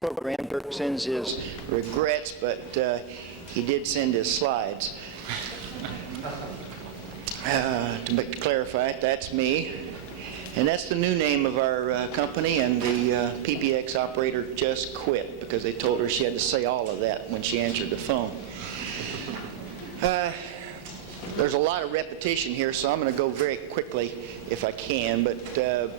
program. Dirk sends his regrets, but he did send his slides. To clarify it, that's me. And that's the new name of our company, and the PBX operator just quit because they told her she had to say all of that when she answered the phone. There's a lot of repetition here, so I'm going to go very quickly if I can, but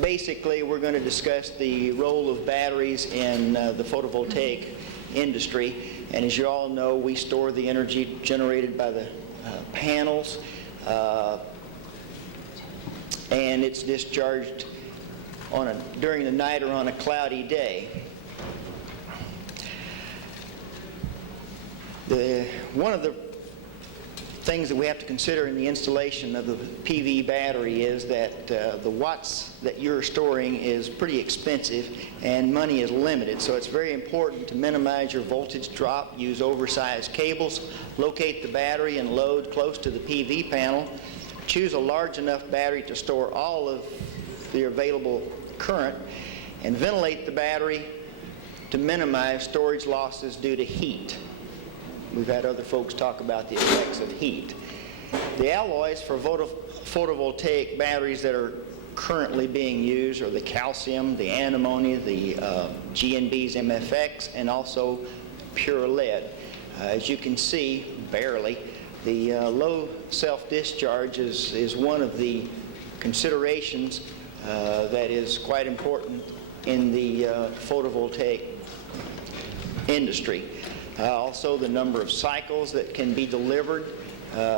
basically we're going to discuss the role of batteries in the photovoltaic industry. And as you all know, we store the energy generated by the panels, and it's discharged during the night or on a cloudy day. One of the things that we have to consider in the installation of the PV battery is that the watts that you're storing is pretty expensive and money is limited. So it's very important to minimize your voltage drop, use oversized cables, locate the battery and load close to the PV panel, choose a large enough battery to store all of the available current, and ventilate the battery to minimize storage losses due to heat. We've had other folks talk about the effects of heat. The alloys for photovoltaic batteries that are currently being used are the calcium, the antimony, the G&B's MFX, and also pure lead. As you can see, barely, the low self-discharge is one of the considerations that is quite important in the photovoltaic industry. Also, the number of cycles that can be delivered.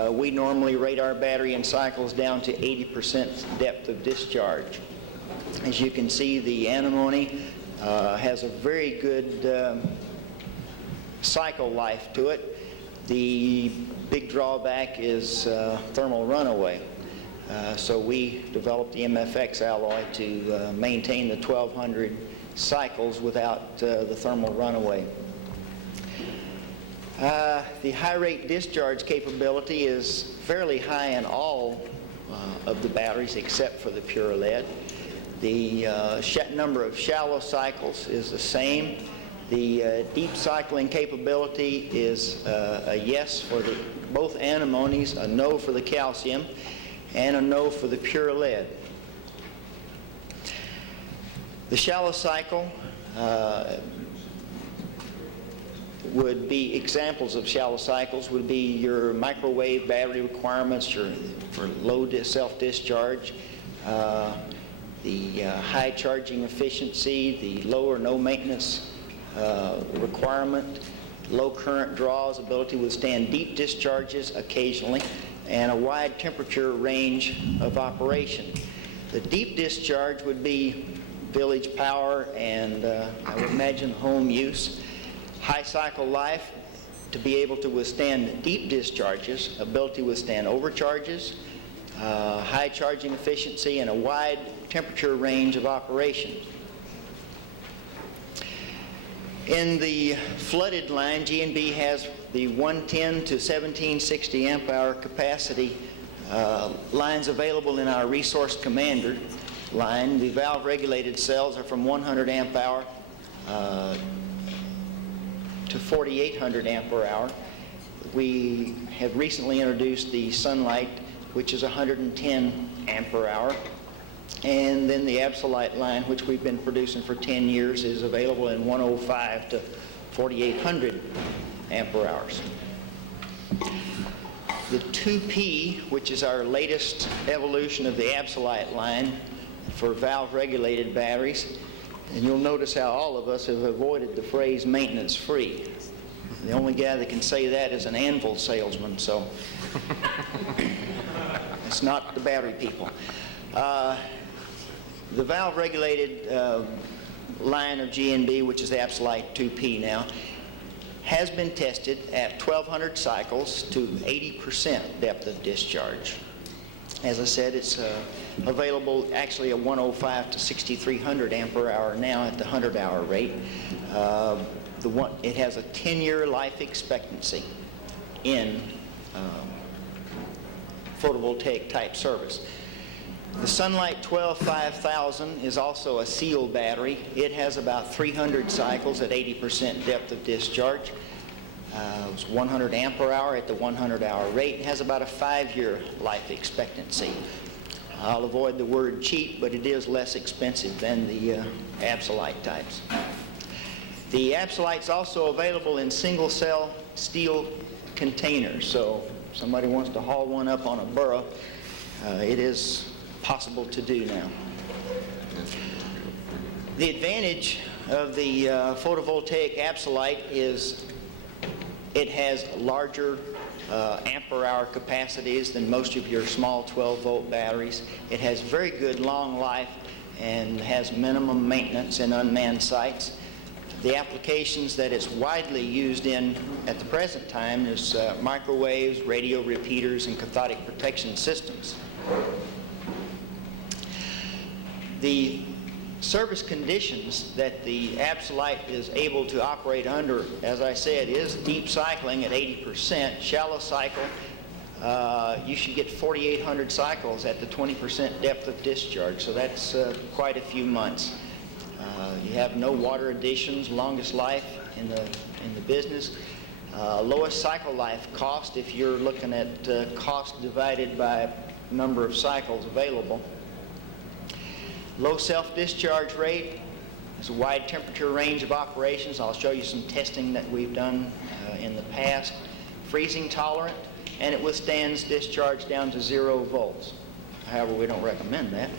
We normally rate our battery in cycles down to 80% depth of discharge. As you can see, the antimony has a very good cycle life to it. The big drawback is thermal runaway. So we developed the MFX alloy to maintain the 1200 cycles without the thermal runaway. The high rate discharge capability is fairly high in all of the batteries except for the pure lead. The number of shallow cycles is the same. The deep cycling capability is a yes for both antimonies, a no for the calcium, and a no for the pure lead. The shallow cycle would be examples of shallow cycles would be your microwave battery requirements for low self-discharge, the high charging efficiency, the low or no maintenance requirement, low current draws, ability to withstand deep discharges occasionally, and a wide temperature range of operation. The deep discharge would be village power and I would imagine home use. High cycle life, to be able to withstand deep discharges, ability to withstand overcharges, high charging efficiency, and a wide temperature range of operation. In the flooded line, G&B has the 110 to 1760 amp hour capacity lines available in our Resource Commander line. The valve regulated cells are from 100 amp hour to 4800 amp per hour. We have recently introduced the Sunlight, which is 110 amp per hour. And then the Absolite line, which we've been producing for 10 years, is available in 105 to 4800 amp per hours. The 2P, which is our latest evolution of the Absolite line for valve regulated batteries, and you'll notice how all of us have avoided the phrase maintenance free. The only guy that can say that is an anvil salesman, so it's not the battery people. The valve regulated line of G&B, which is the Absolite 2P now, has been tested at 1200 cycles to 80% depth of discharge. As I said, it's available actually at 105 to 6300 amp per hour now at the 100 hour rate. It has a 10-year life expectancy in photovoltaic type service. The Sunlight 12-5000 is also a sealed battery. It has about 300 cycles at 80% depth of discharge. It's 100 ampere hour at the 100-hour rate. It has about a 5-year life expectancy. I'll avoid the word cheap, but it is less expensive than the Absolite types. The Absolite's also available in single-cell steel containers, so if somebody wants to haul one up on a burro, it is possible to do now. The advantage of the photovoltaic Absolite is it has larger ampere hour capacities than most of your small 12-volt batteries. It has very good long life and has minimum maintenance in unmanned sites. The applications that it's widely used in at the present time is microwaves, radio repeaters, and cathodic protection systems. The service conditions that the Absolite is able to operate under, as I said, is deep cycling at 80%. Shallow cycle, you should get 4,800 cycles at the 20% depth of discharge, so that's quite a few months. You have no water additions, longest life in the business. Lowest cycle life cost, if you're looking at cost divided by number of cycles available. Low self-discharge rate. There's a wide temperature range of operations. I'll show you some testing that we've done in the past. Freezing tolerant, and it withstands discharge down to 0 volts. However, we don't recommend that.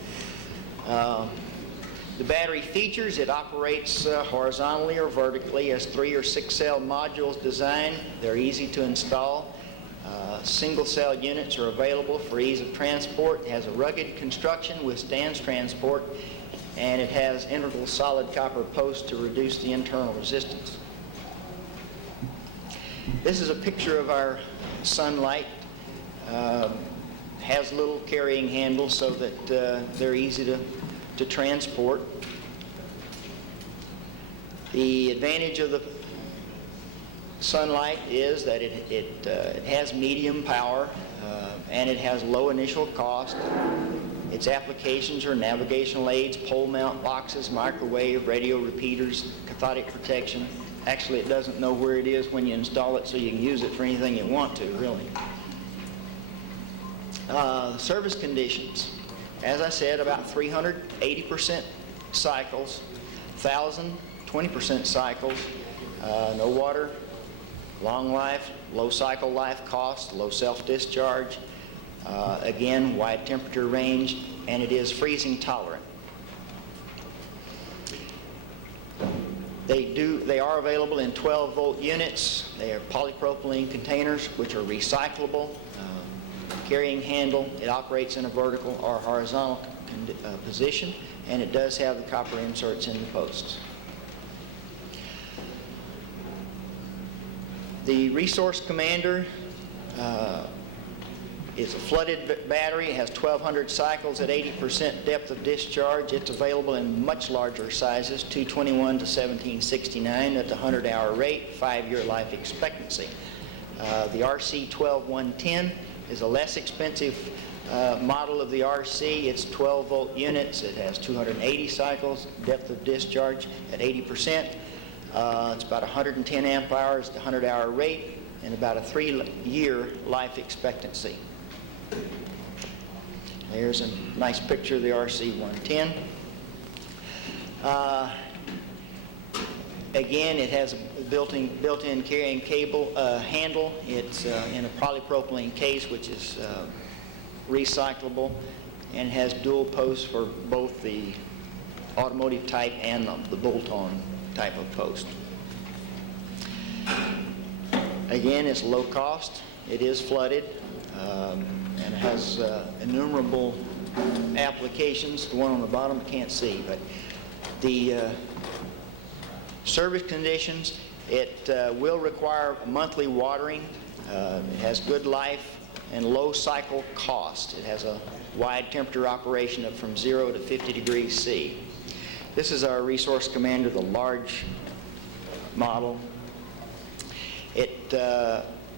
The battery features, it operates horizontally or vertically as 3 or 6 cell modules designed. They're easy to install. Single cell units are available for ease of transport. It has a rugged construction, withstands transport, and it has integral solid copper posts to reduce the internal resistance. This is a picture of our Sunlight. Has little carrying handles so that they're easy to transport. The advantage of the Sunlight is that it has medium power and it has low initial cost. Its applications are navigational aids, pole mount boxes, microwave, radio repeaters, cathodic protection. Actually, it doesn't know where it is when you install it, so you can use it for anything you want to, really. Service conditions. As I said, about 380% cycles, 1,000, 20% cycles, no water, long life, low cycle life cost, low self-discharge, again, wide temperature range, and it is freezing tolerant. They are available in 12-volt units. They are polypropylene containers, which are recyclable. Carrying handle, it operates in a vertical or horizontal position, and it does have the copper inserts in the posts. The Resource Commander is a flooded battery. It has 1,200 cycles at 80% depth of discharge. It's available in much larger sizes, 221 to 1769 at the 100-hour rate, 5-year life expectancy. The RC12110 is a less expensive model of the RC. It's 12-volt units. It has 280 cycles, depth of discharge at 80%. It's about 110 amp hours at the 100-hour rate and about a 3-year life expectancy. There's a nice picture of the RC110. Again, it has a built-in carrying cable handle. It's in a polypropylene case, which is recyclable, and has dual posts for both the automotive type and the bolt-on type of post. Again, it's low cost. It is flooded, and it has innumerable applications. The one on the bottom I can't see, but the service conditions, it will require monthly watering. It has good life and low cycle cost. It has a wide temperature operation of from 0 to 50 degrees C. This is our Resource Commander, the large model. It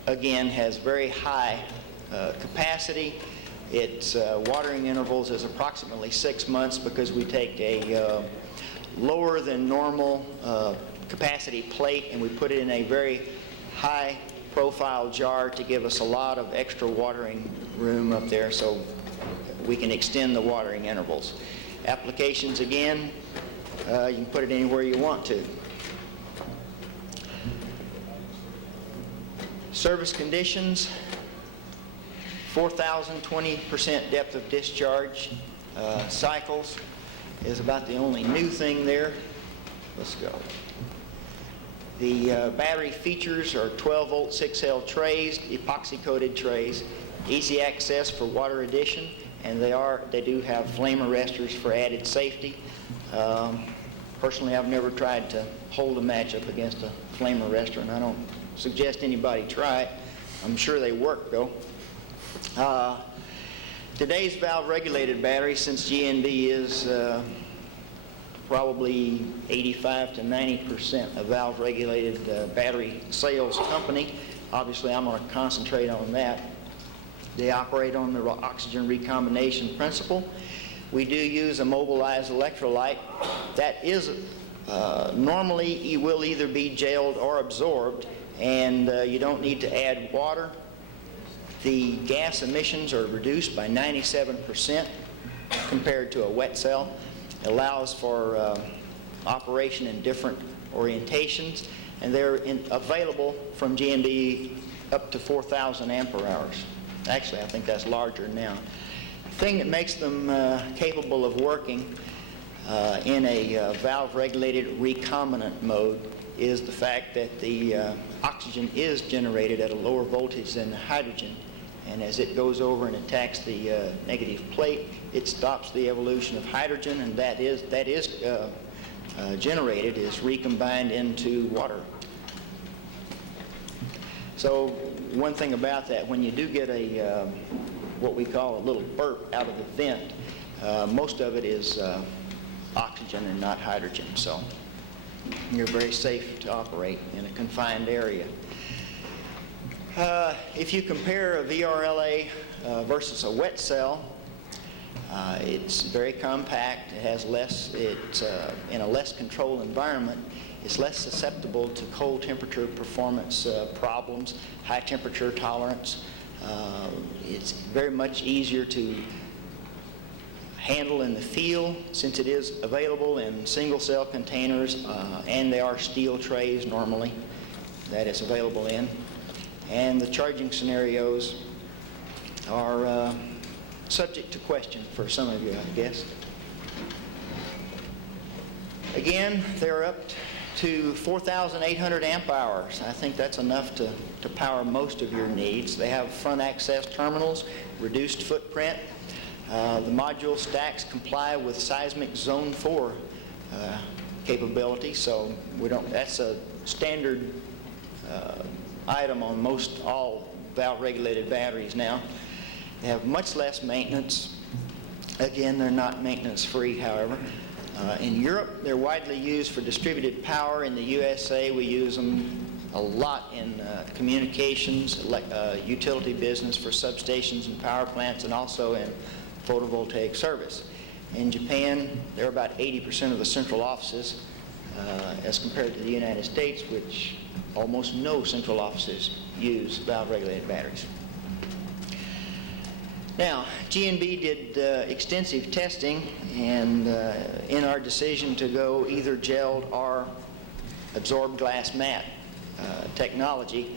again has very high capacity Its watering intervals is approximately 6 months because we take a lower than normal capacity plate and we put it in a very high profile jar to give us a lot of extra watering room up there so we can extend the watering intervals. Applications, again, you can put it anywhere you want to. Service conditions, 4,000, 20% depth of discharge. Cycles is about the only new thing there. Let's go. The battery features are 12-volt 6L trays, epoxy-coated trays, easy access for water addition, and they do have flame arresters for added safety. Personally, I've never tried to hold a match up against a flame arrestor, and I don't suggest anybody try it. I'm sure they work, though. Today's valve-regulated battery, since GNB is probably 85 to 90% a valve-regulated battery sales company, obviously I'm going to concentrate on that. They operate on the oxygen recombination principle. We do use a mobilized electrolyte. That is normally it will either be gelled or absorbed, and you don't need to add water. The gas emissions are reduced by 97% compared to a wet cell. It allows for operation in different orientations, and they're available from GNB up to 4,000 ampere hours. Actually, I think that's larger now. The thing that makes them capable of working in a valve-regulated recombinant mode is the fact that the oxygen is generated at a lower voltage than the hydrogen, and as it goes over and attacks the negative plate, it stops the evolution of hydrogen, and that is generated is recombined into water. So one thing about that, when you do get a what we call a little burp out of the vent, most of it is oxygen and not hydrogen. So you're very safe to operate in a confined area. If you compare a VRLA versus a wet cell, it's very compact. It has less. It's in a less controlled environment. It's less susceptible to cold temperature performance problems, high temperature tolerance. It's very much easier to handle in the field since it is available in single cell containers and they are steel trays normally that it's available in. And the charging scenarios are subject to question for some of you, I guess. Again, they're up to 4,800 amp hours. I think that's enough to power most of your needs. They have front access terminals, reduced footprint. The module stacks comply with seismic zone 4 capability, so that's a standard item on most all valve-regulated batteries now. They have much less maintenance. Again, they're not maintenance-free, however. In Europe, they're widely used for distributed power. In the USA, we use them a lot in communications, utility business for substations and power plants, and also in photovoltaic service. In Japan, they're about 80% of the central offices as compared to the United States, which almost no central offices use valve-regulated batteries. Now, GNB did extensive testing, and in our decision to go either gelled or absorbed glass mat technology,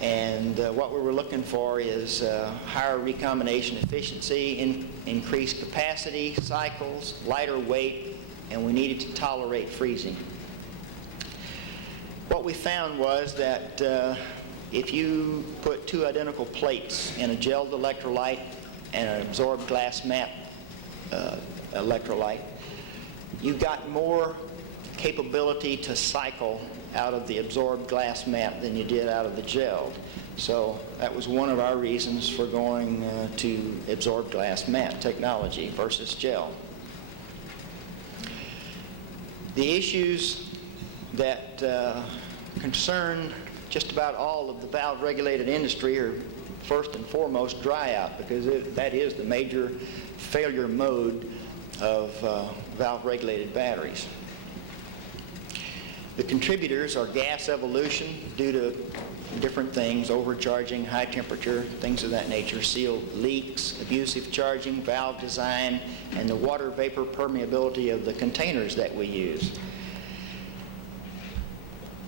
and what we were looking for is higher recombination efficiency, increased capacity, cycles, lighter weight, and we needed to tolerate freezing. What we found was that if you put two identical plates in a gelled electrolyte and an absorbed glass mat electrolyte, you got more capability to cycle out of the absorbed glass mat than you did out of the gelled. So that was one of our reasons for going to absorbed glass mat technology versus gel. The issues that concern just about all of the valve-regulated industry are first and foremost dry out, because that is the major failure mode of valve regulated batteries. The contributors are gas evolution due to different things, overcharging, high temperature, things of that nature, seal leaks, abusive charging, valve design, and the water vapor permeability of the containers that we use.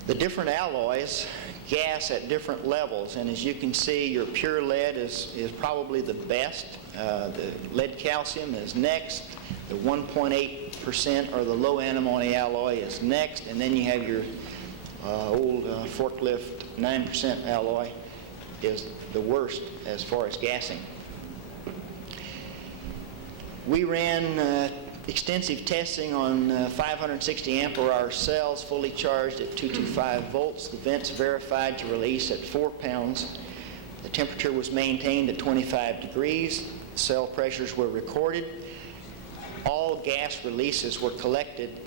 The different alloys gas at different levels, and as you can see, your pure lead is probably the best. The lead calcium is next. The 1.8% or the low antimony alloy is next, and then you have your old forklift 9% alloy is the worst as far as gassing. We ran extensive testing on 560 ampere-hour cells fully charged at 225 volts. The vents verified to release at 4 pounds. The temperature was maintained at 25 degrees. Cell pressures were recorded. All gas releases were collected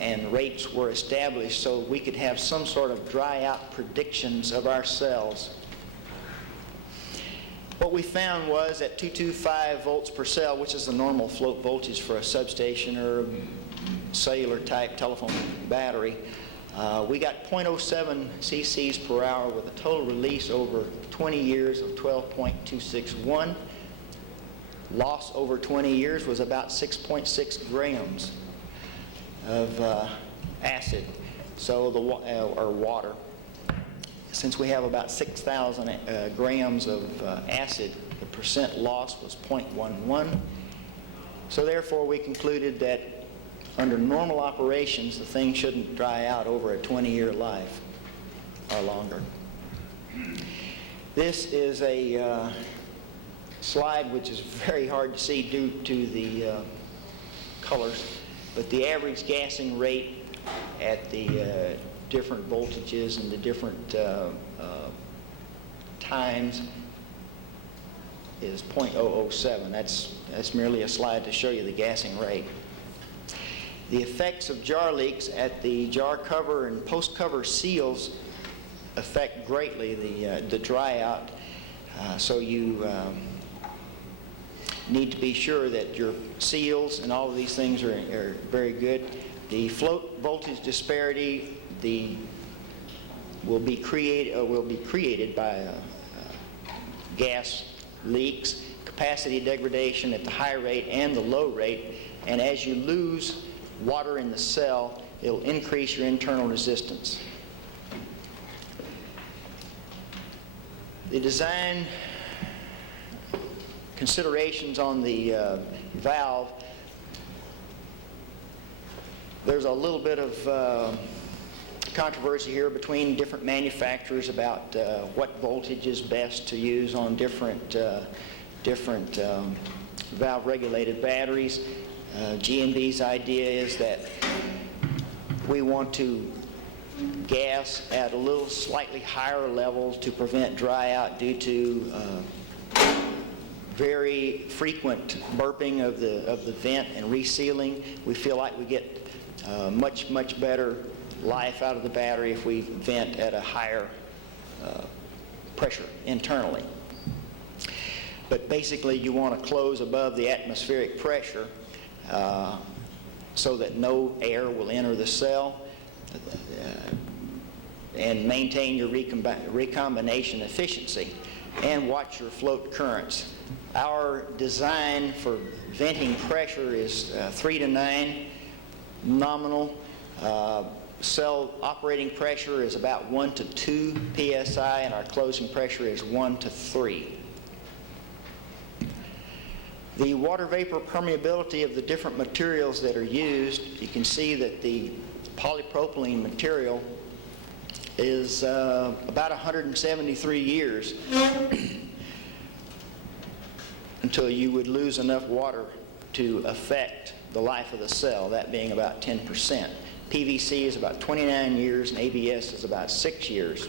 and rates were established so we could have some sort of dry out predictions of our cells. What we found was at 225 volts per cell, which is the normal float voltage for a substation or a cellular type telephone battery, we got 0.07 cc's per hour with a total release over 20 years of 12.261. Loss over 20 years was about 6.6 grams of acid, so or water. Since we have about 6,000 grams of acid, the percent loss was 0.11. So therefore we concluded that under normal operations the thing shouldn't dry out over a 20-year life or longer. This is a slide which is very hard to see due to the colors, but the average gassing rate at the different voltages and the different times is 0.007. That's merely a slide to show you the gassing rate. The effects of jar leaks at the jar cover and post cover seals affect greatly the dry out. So you need to be sure that your seals and all of these things are very good. The float voltage disparity will be created by gas leaks, capacity degradation at the high rate and the low rate, and as you lose water in the cell, it'll increase your internal resistance. The design considerations on the valve, there's a little bit of controversy here between different manufacturers about what voltage is best to use on different valve regulated batteries. G&B's idea is that we want to gas at a little slightly higher level to prevent dry out due to very frequent burping of the vent and resealing. We feel like we get much better life out of the battery if we vent at a higher pressure internally. But basically you want to close above the atmospheric pressure so that no air will enter the cell and maintain your recombination efficiency and watch your float currents. Our design for venting pressure is 3 to 9 nominal. Cell operating pressure is about 1 to 2 psi, and our closing pressure is 1 to 3. The water vapor permeability of the different materials that are used, you can see that the polypropylene material is about 173 years until you would lose enough water to affect the life of the cell, that being about 10%. PVC is about 29 years and ABS is about 6 years.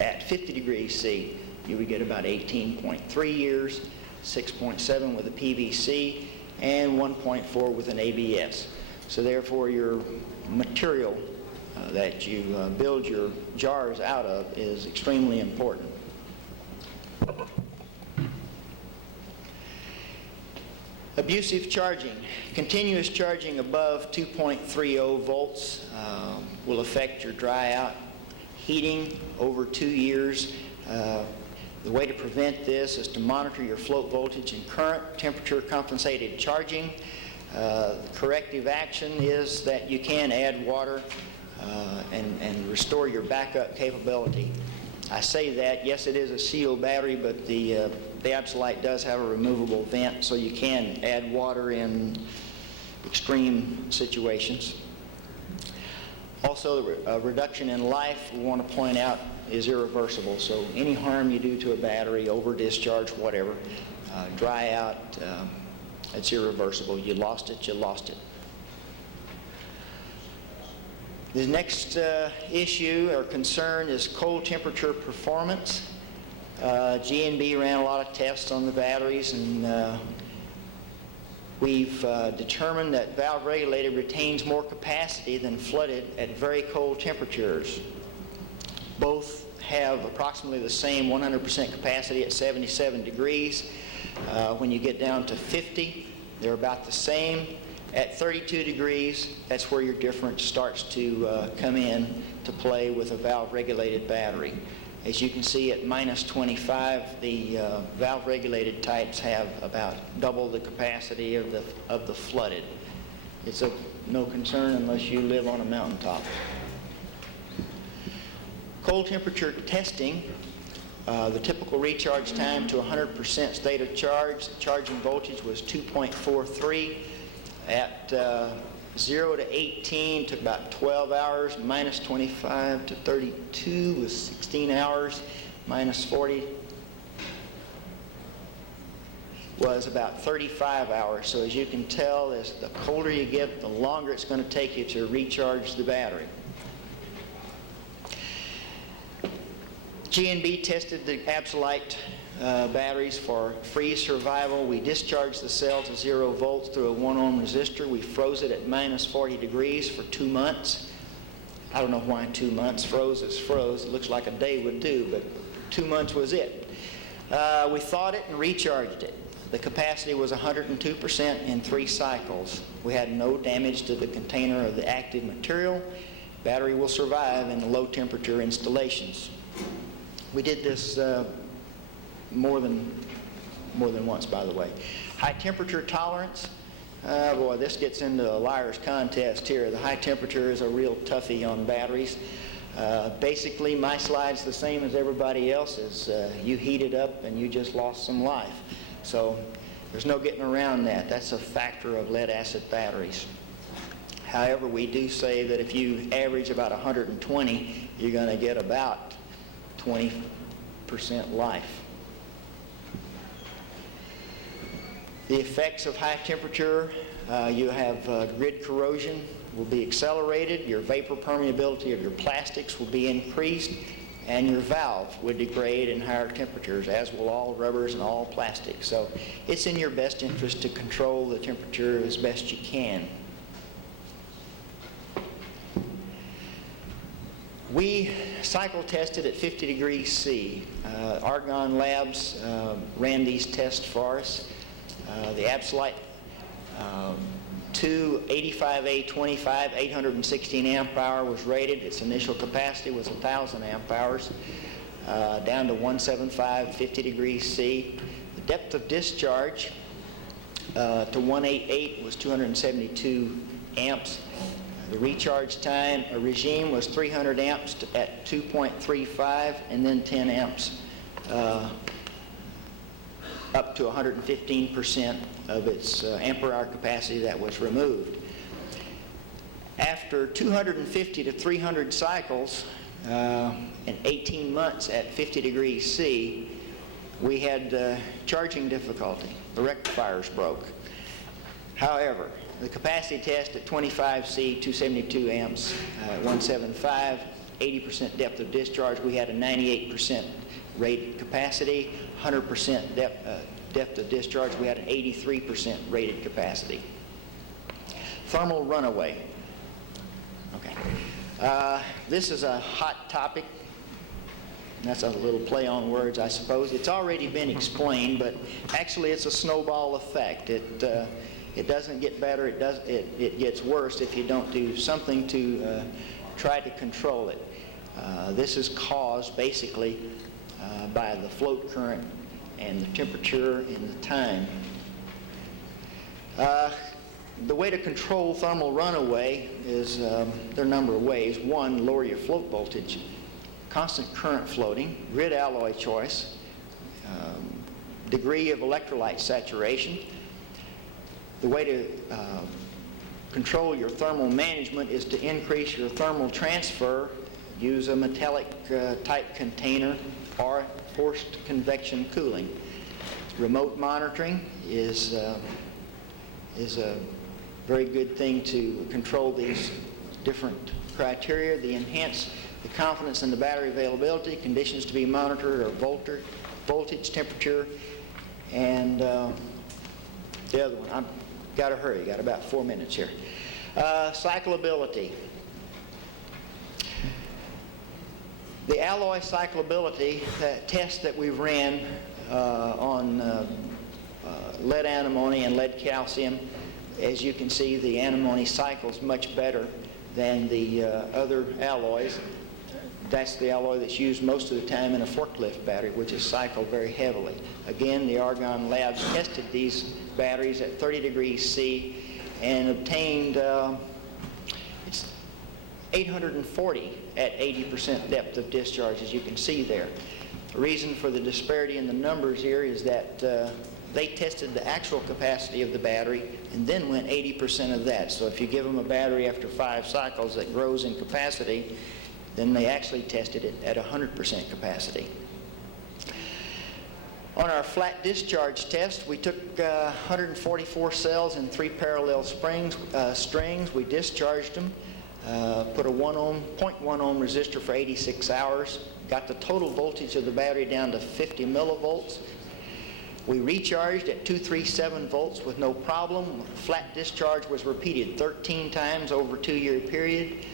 At 50 degrees C, you would get about 18.3 years, 6.7 with a PVC, and 1.4 with an ABS. So therefore your material that you build your jars out of is extremely important. Abusive charging. Continuous charging above 2.30 volts will affect your dry out heating over 2 years. The way to prevent this is to monitor your float voltage and current, temperature compensated charging. Corrective action is that you can add water and restore your backup capability. I say that, yes, it is a sealed battery, but the Absolite does have a removable vent, so you can add water in extreme situations. Also, the reduction in life, we want to point out, is irreversible. So any harm you do to a battery, over discharge, whatever, dry out, it's irreversible. You lost it, you lost it. The next issue or concern is cold temperature performance. G&B ran a lot of tests on the batteries, and we've determined that valve regulated retains more capacity than flooded at very cold temperatures. Both have approximately the same 100% capacity at 77 degrees. When you get down to 50, they're about the same. At 32 degrees, that's where your difference starts to come in to play with a valve-regulated battery. As you can see, at minus 25, the valve-regulated types have about double the capacity of the flooded. It's of no concern unless you live on a mountaintop. Cold temperature testing. The typical recharge time to 100% state of charge, charging voltage was 2.43. At 0 to 18 took about 12 hours, minus 25 to 32 was 16 hours, minus 40 was about 35 hours. So as you can tell, as the colder you get, the longer it's going to take you to recharge the battery. G&B tested the Absolite batteries for freeze survival. We discharged the cell to 0 volts through a 1 ohm resistor. We froze it at minus 40 degrees for 2 months. I don't know why 2 months. Froze is froze. It looks like a day would do, but 2 months was it. We thawed it and recharged it. The capacity was 102% in 3 cycles. We had no damage to the container of the active material. Battery will survive in the low temperature installations. We did this more than once, by the way. High temperature tolerance. Boy, this gets into a liar's contest here. The high temperature is a real toughie on batteries. Basically, my slide's the same as everybody else's. You heat it up and you just lost some life. So there's no getting around that. That's a factor of lead-acid batteries. However, we do say that if you average about 120, you're going to get about 20% life. The effects of high temperature, you have grid corrosion will be accelerated, your vapor permeability of your plastics will be increased, and your valve would degrade in higher temperatures, as will all rubbers and all plastics. So it's in your best interest to control the temperature as best you can. We cycle tested at 50 degrees C. Argonne Labs ran these tests for us. The Absolite 2 85A25 816 amp hour was rated. Its initial capacity was 1,000 amp hours, down to 175 50 degrees C. The depth of discharge to 188 was 272 amps. The recharge time regime was 300 amps at 2.35, and then 10 amps up to 115% of its ampere hour capacity that was removed. After 250 to 300 cycles and 18 months at 50 degrees C, we had charging difficulty. The rectifiers broke. However, the capacity test at 25C, 272 amps, 175, 80% depth of discharge, we had a 98% rated capacity. 100% depth of discharge, we had an 83% rated capacity. Thermal runaway. Okay. This is a hot topic. That's a little play on words, I suppose. It's already been explained, but actually it's a snowball effect. It doesn't get better, it gets worse if you don't do something to try to control it. This is caused basically by the float current and the temperature and the time. The way to control thermal runaway is, there are a number of ways. One, lower your float voltage. Constant current floating, grid alloy choice, degree of electrolyte saturation. The way to control your thermal management is to increase your thermal transfer. Use a metallic type container or forced convection cooling. Remote monitoring is a very good thing to control these different criteria. The enhance the confidence in the battery availability, conditions to be monitored are voltage, temperature, and the other one. I've got to hurry, got about 4 minutes here. Cyclability. The alloy cyclability test that we ran on lead antimony and lead calcium, as you can see, the antimony cycles much better than the other alloys. That's the alloy that's used most of the time in a forklift battery, which is cycled very heavily. Again, the Argonne labs tested these batteries at 30 degrees C and obtained 840 at 80% depth of discharge, as you can see there. The reason for the disparity in the numbers here is that they tested the actual capacity of the battery and then went 80% of that. So if you give them a battery after 5 cycles that grows in capacity, then they actually tested it at 100% capacity. On our flat discharge test, we took 144 cells in 3 parallel strings. We discharged them, put a 0.1 ohm resistor for 86 hours, got the total voltage of the battery down to 50 millivolts. We recharged at 237 volts with no problem. Flat discharge was repeated 13 times over a 2-year period.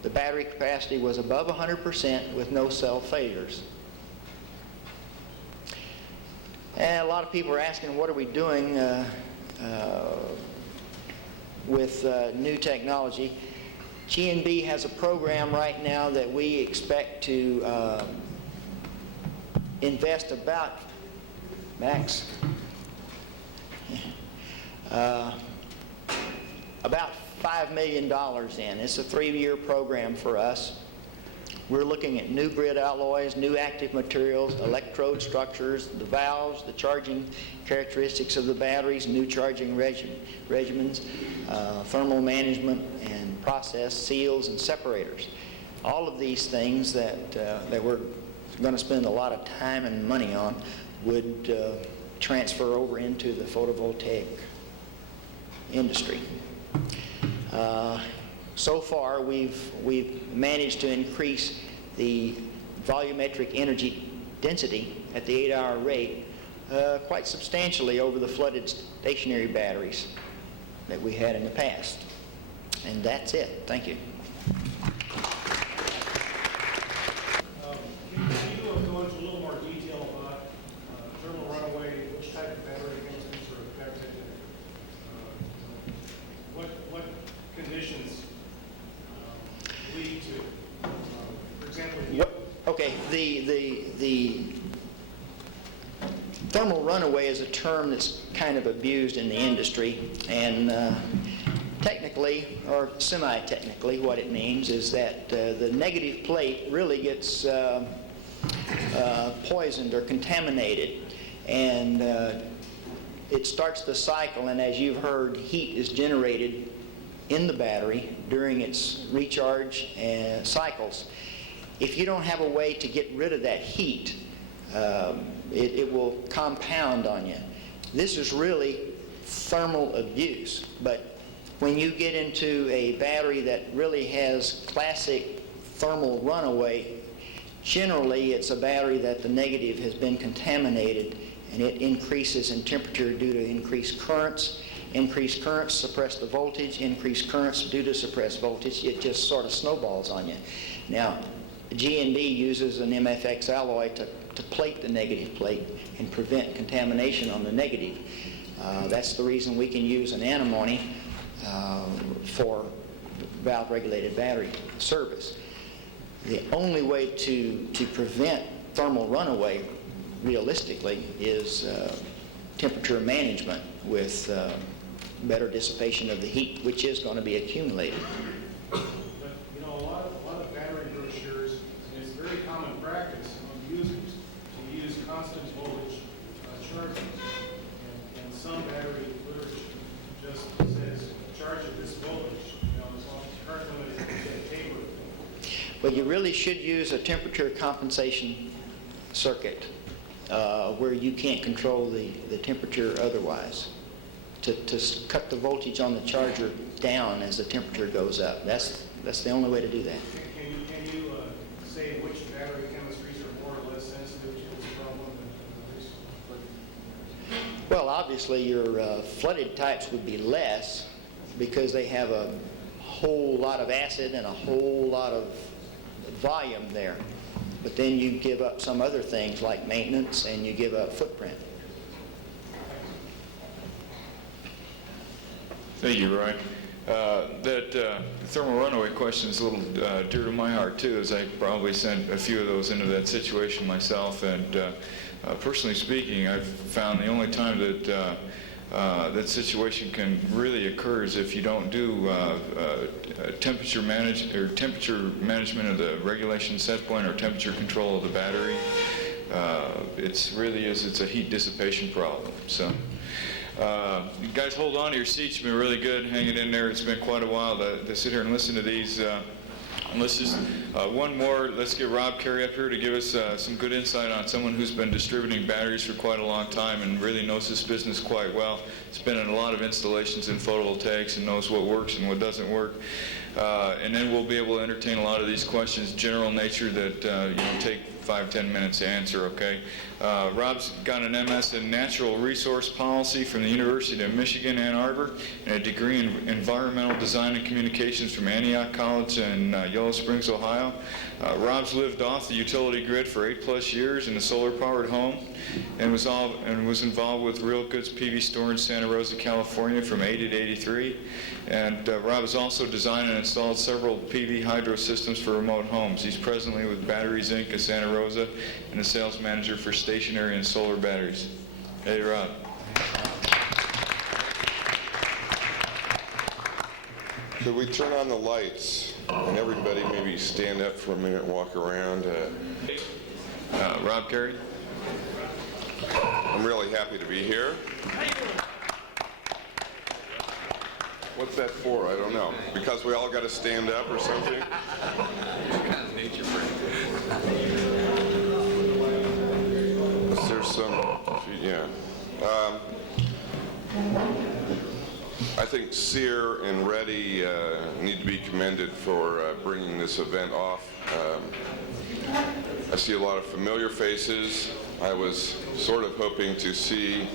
The battery capacity was above 100% with no cell failures. And a lot of people are asking, what are we doing with new technology? G&B has a program right now that we expect to invest about, Max, about $5 million in. It's a 3-year program for us. We're looking at new grid alloys, new active materials, electrode structures, the valves, the charging characteristics of the batteries, new charging regimens, thermal management and process, seals and separators. All of these things that we're going to spend a lot of time and money on would transfer over into the photovoltaic industry. So far, we've managed to increase the volumetric energy density at the 8-hour rate quite substantially over the flooded stationary batteries that we had in the past. And that's it. Thank you. Can you go into a little more detail about thermal runaway, which type of battery goes into sort of affect it, what conditions lead to, for example, Okay, the thermal runaway is a term that's kind of abused in the industry, and technically, or semi-technically, what it means is that the negative plate really gets poisoned or contaminated, and it starts the cycle, and as you've heard, heat is generated in the battery during its recharge cycles. If you don't have a way to get rid of that heat, it will compound on you. This is really thermal abuse, but when you get into a battery that really has classic thermal runaway, generally it's a battery that the negative has been contaminated, and it increases in temperature due to increased currents. Increased currents suppress the voltage, increased currents due to suppressed voltage. It just sort of snowballs on you. Now, G&D uses an MFX alloy to plate the negative plate and prevent contamination on the negative. That's the reason we can use an antimony for valve-regulated battery service. The only way to prevent thermal runaway, realistically, is temperature management with better dissipation of the heat, which is going to be accumulated. But, you know, a lot of battery brochures, and it's very common practice on users to use constant voltage charging. And some battery literature just says, charge at this voltage, you know, as long as current limit is tapered. But you really should use a temperature compensation circuit where you can't control the temperature otherwise, to cut the voltage on the charger down as the temperature goes up. That's the only way to do that. Can you say which battery chemistries are more or less sensitive to this problem than others? Well, obviously your flooded types would be less because they have a whole lot of acid and a whole lot of volume there. But then you give up some other things like maintenance, and you give up footprint. Thank you, Roy. That thermal runaway question is a little dear to my heart too, as I probably sent a few of those into that situation myself. And personally speaking, I've found the only time that that situation can really occur is if you don't do temperature management of the regulation set point or temperature control of the battery. It's a heat dissipation problem. So. You guys hold on to your seats. You've been really good hanging in there. It's been quite a while to sit here and listen to these. Let's just, one more. Let's get Rob Carey up here to give us some good insight on someone who's been distributing batteries for quite a long time and really knows this business quite well. It's been in a lot of installations in photovoltaics and knows what works and what doesn't work. And then we'll be able to entertain a lot of these questions, general nature, that take 5-10 minutes to answer, okay? Rob's got an MS in Natural Resource Policy from the University of Michigan, Ann Arbor, and a degree in Environmental Design and Communications from Antioch College in Yellow Springs, Ohio. Rob's lived off the utility grid for 8+ years in a solar-powered home and was involved with Real Goods PV Store in Santa Rosa, California from 80 to 83. And Rob has also designed and installed several PV hydro systems for remote homes. He's presently with Batteries Inc. of Santa Rosa and a sales manager for stationary and solar batteries. Hey, Rob. Could we turn on the lights and everybody maybe stand up for a minute, walk around? Rob Carey. I'm really happy to be here. What's that for? I don't know. Because we all got to stand up or something? There's some, yeah. I think SEER and REDI need to be commended for bringing this event off. I see a lot of familiar faces. I was sort of hoping to see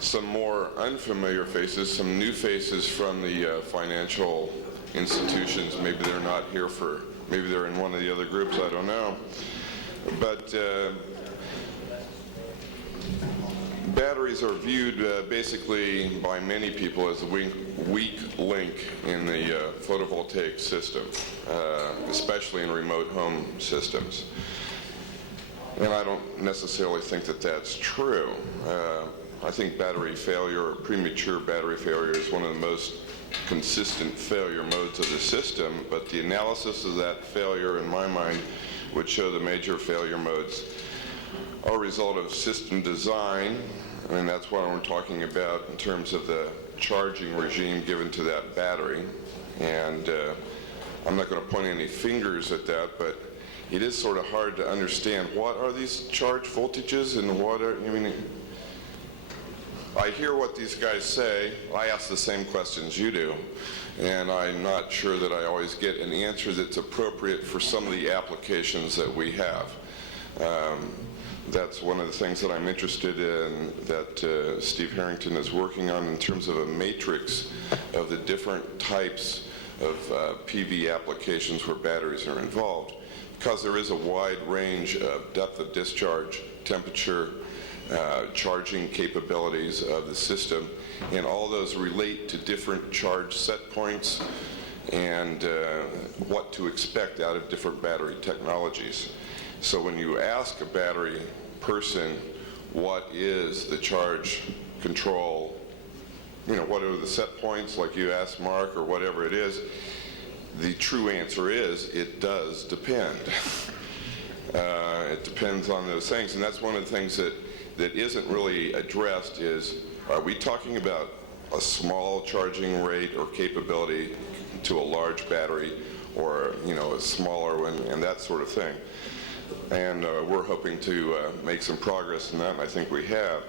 some more unfamiliar faces, some new faces from the financial institutions. Maybe they're not here maybe they're in one of the other groups, I don't know. But batteries are viewed basically by many people as a weak link in the photovoltaic system, especially in remote home systems. And I don't necessarily think that that's true. I think battery failure, or premature battery failure, is one of the most consistent failure modes of the system, but the analysis of that failure, in my mind, would show the major failure modes are a result of system design, and that's what we're talking about in terms of the charging regime given to that battery. And I'm not going to point any fingers at that, but it is sort of hard to understand what are these charge voltages and what are, I hear what these guys say. I ask the same questions you do, and I'm not sure that I always get an answer that's appropriate for some of the applications that we have. That's one of the things that I'm interested in, that Steve Harrington is working on in terms of a matrix of the different types PV applications where batteries are involved, because there is a wide range of depth of discharge, temperature, charging capabilities of the system, and all those relate to different charge set points and what to expect out of different battery technologies. So when you ask a battery person what is the charge control, what are the set points, like you asked Mark, or whatever it is, the true answer is it does depend. It depends on those things, and that's one of the things that isn't really addressed is, are we talking about a small charging rate or capability to a large battery, or a smaller one, and that sort of thing. And we're hoping to make some progress in that, and I think we have.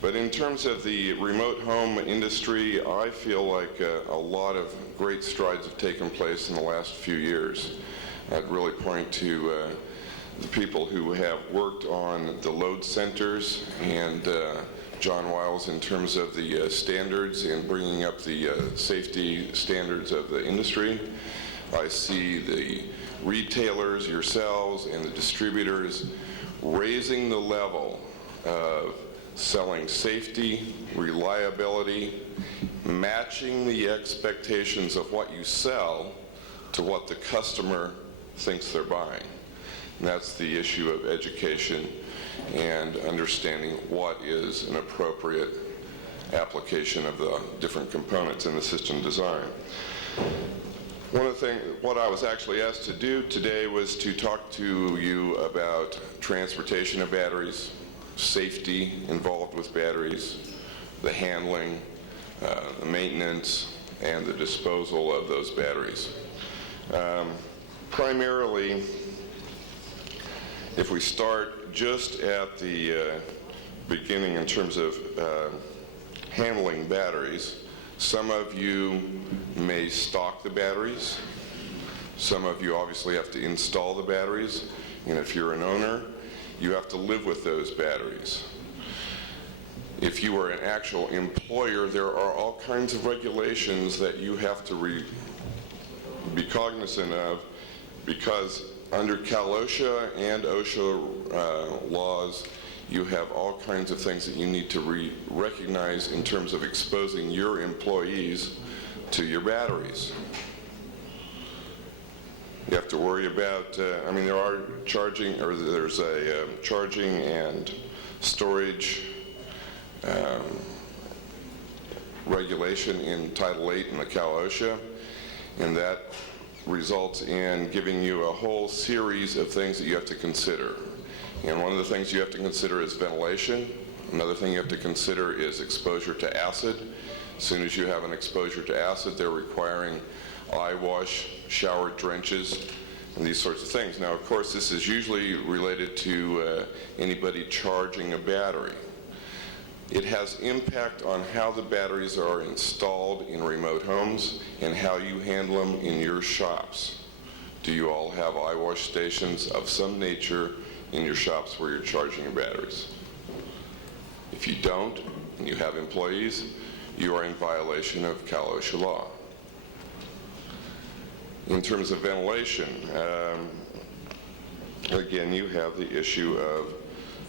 But in terms of the remote home industry, I feel like a lot of great strides have taken place in the last few years. I'd really point to the people who have worked on the load centers and John Wiles in terms of the standards and bringing up the safety standards of the industry. I see the retailers, yourselves, and the distributors raising the level of selling safety, reliability, matching the expectations of what you sell to what the customer thinks they're buying. And that's the issue of education and understanding what is an appropriate application of the different components in the system design. One of the things, what I was actually asked to do today was to talk to you about transportation of batteries, safety involved with batteries, the handling, the maintenance, and the disposal of those batteries. Primarily, if we start just at the beginning in terms of handling batteries, some of you may stock the batteries. Some of you obviously have to install the batteries. And if you're an owner, you have to live with those batteries. If you are an actual employer, there are all kinds of regulations that you have to be cognizant of, because under Cal OSHA and OSHA laws, you have all kinds of things that you need to recognize in terms of exposing your employees to your batteries. You have to worry about, there are charging, or there's a charging and storage regulation in Title 8 in the Cal OSHA, and that results in giving you a whole series of things that you have to consider. And one of the things you have to consider is ventilation. Another thing you have to consider is exposure to acid. As soon as you have an exposure to acid, they're requiring eye wash, shower drenches, and these sorts of things. Now, of course, this is usually related to anybody charging a battery. It has impact on how the batteries are installed in remote homes and how you handle them in your shops. Do you all have eye wash stations of some nature in your shops where you're charging your batteries? If you don't, and you have employees, you are in violation of Cal OSHA law. In terms of ventilation, again, you have the issue of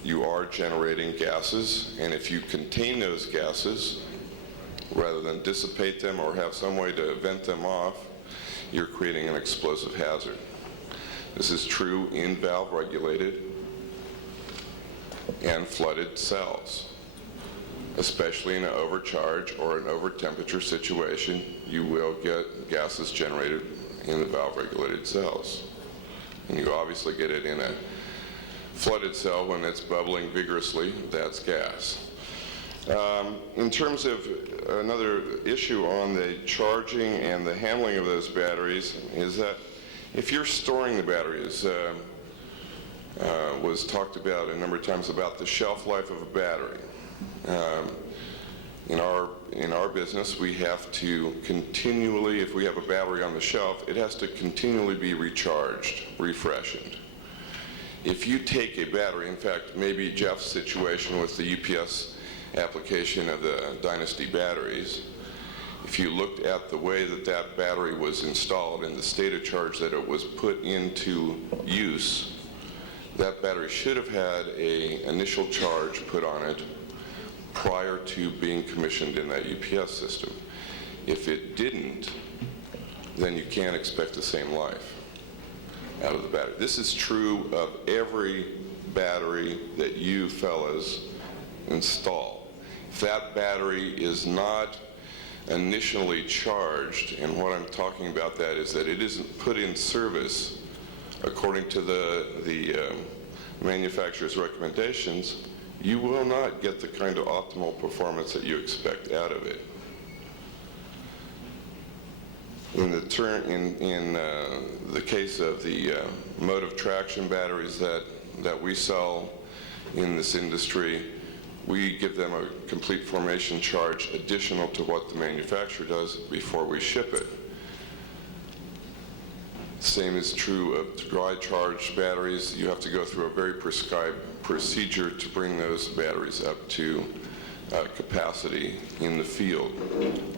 you are generating gases, and if you contain those gases, rather than dissipate them or have some way to vent them off, you're creating an explosive hazard. This is true in valve-regulated and flooded cells. Especially in an overcharge or an over-temperature situation, you will get gases generated in the valve-regulated cells. And you obviously get it in a flooded cell when it's bubbling vigorously. That's gas. In terms of another issue on the charging and the handling of those batteries is that if you're storing the batteries, was talked about a number of times about the shelf life of a battery. In our business, we have to continually, if we have a battery on the shelf, it has to continually be recharged, refreshened. If you take a battery, in fact, maybe Jeff's situation with the UPS application of the Dynasty batteries, If you looked at the way that that battery was installed and the state of charge that it was put into use, that battery should have had an initial charge put on it prior to being commissioned in that UPS system. If it didn't, then you can't expect the same life out of the battery. This is true of every battery that you fellas install. If that battery is not initially charged, and what I'm talking about that is that it isn't put in service according to the manufacturer's recommendations, you will not get the kind of optimal performance that you expect out of it. In the case of the motive traction batteries that we sell in this industry, we give them a complete formation charge additional to what the manufacturer does before we ship it. Same is true of dry charge batteries. You have to go through a very prescribed procedure to bring those batteries up to capacity in the field.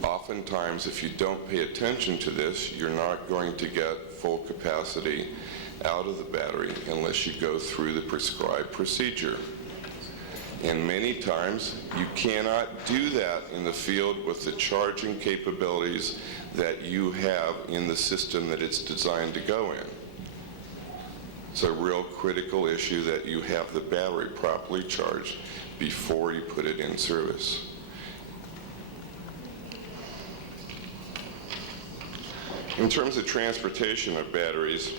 Oftentimes, if you don't pay attention to this, you're not going to get full capacity out of the battery unless you go through the prescribed procedure. And many times, you cannot do that in the field with the charging capabilities that you have in the system that it's designed to go in. It's a real critical issue that you have the battery properly charged before you put it in service. In terms of transportation of batteries,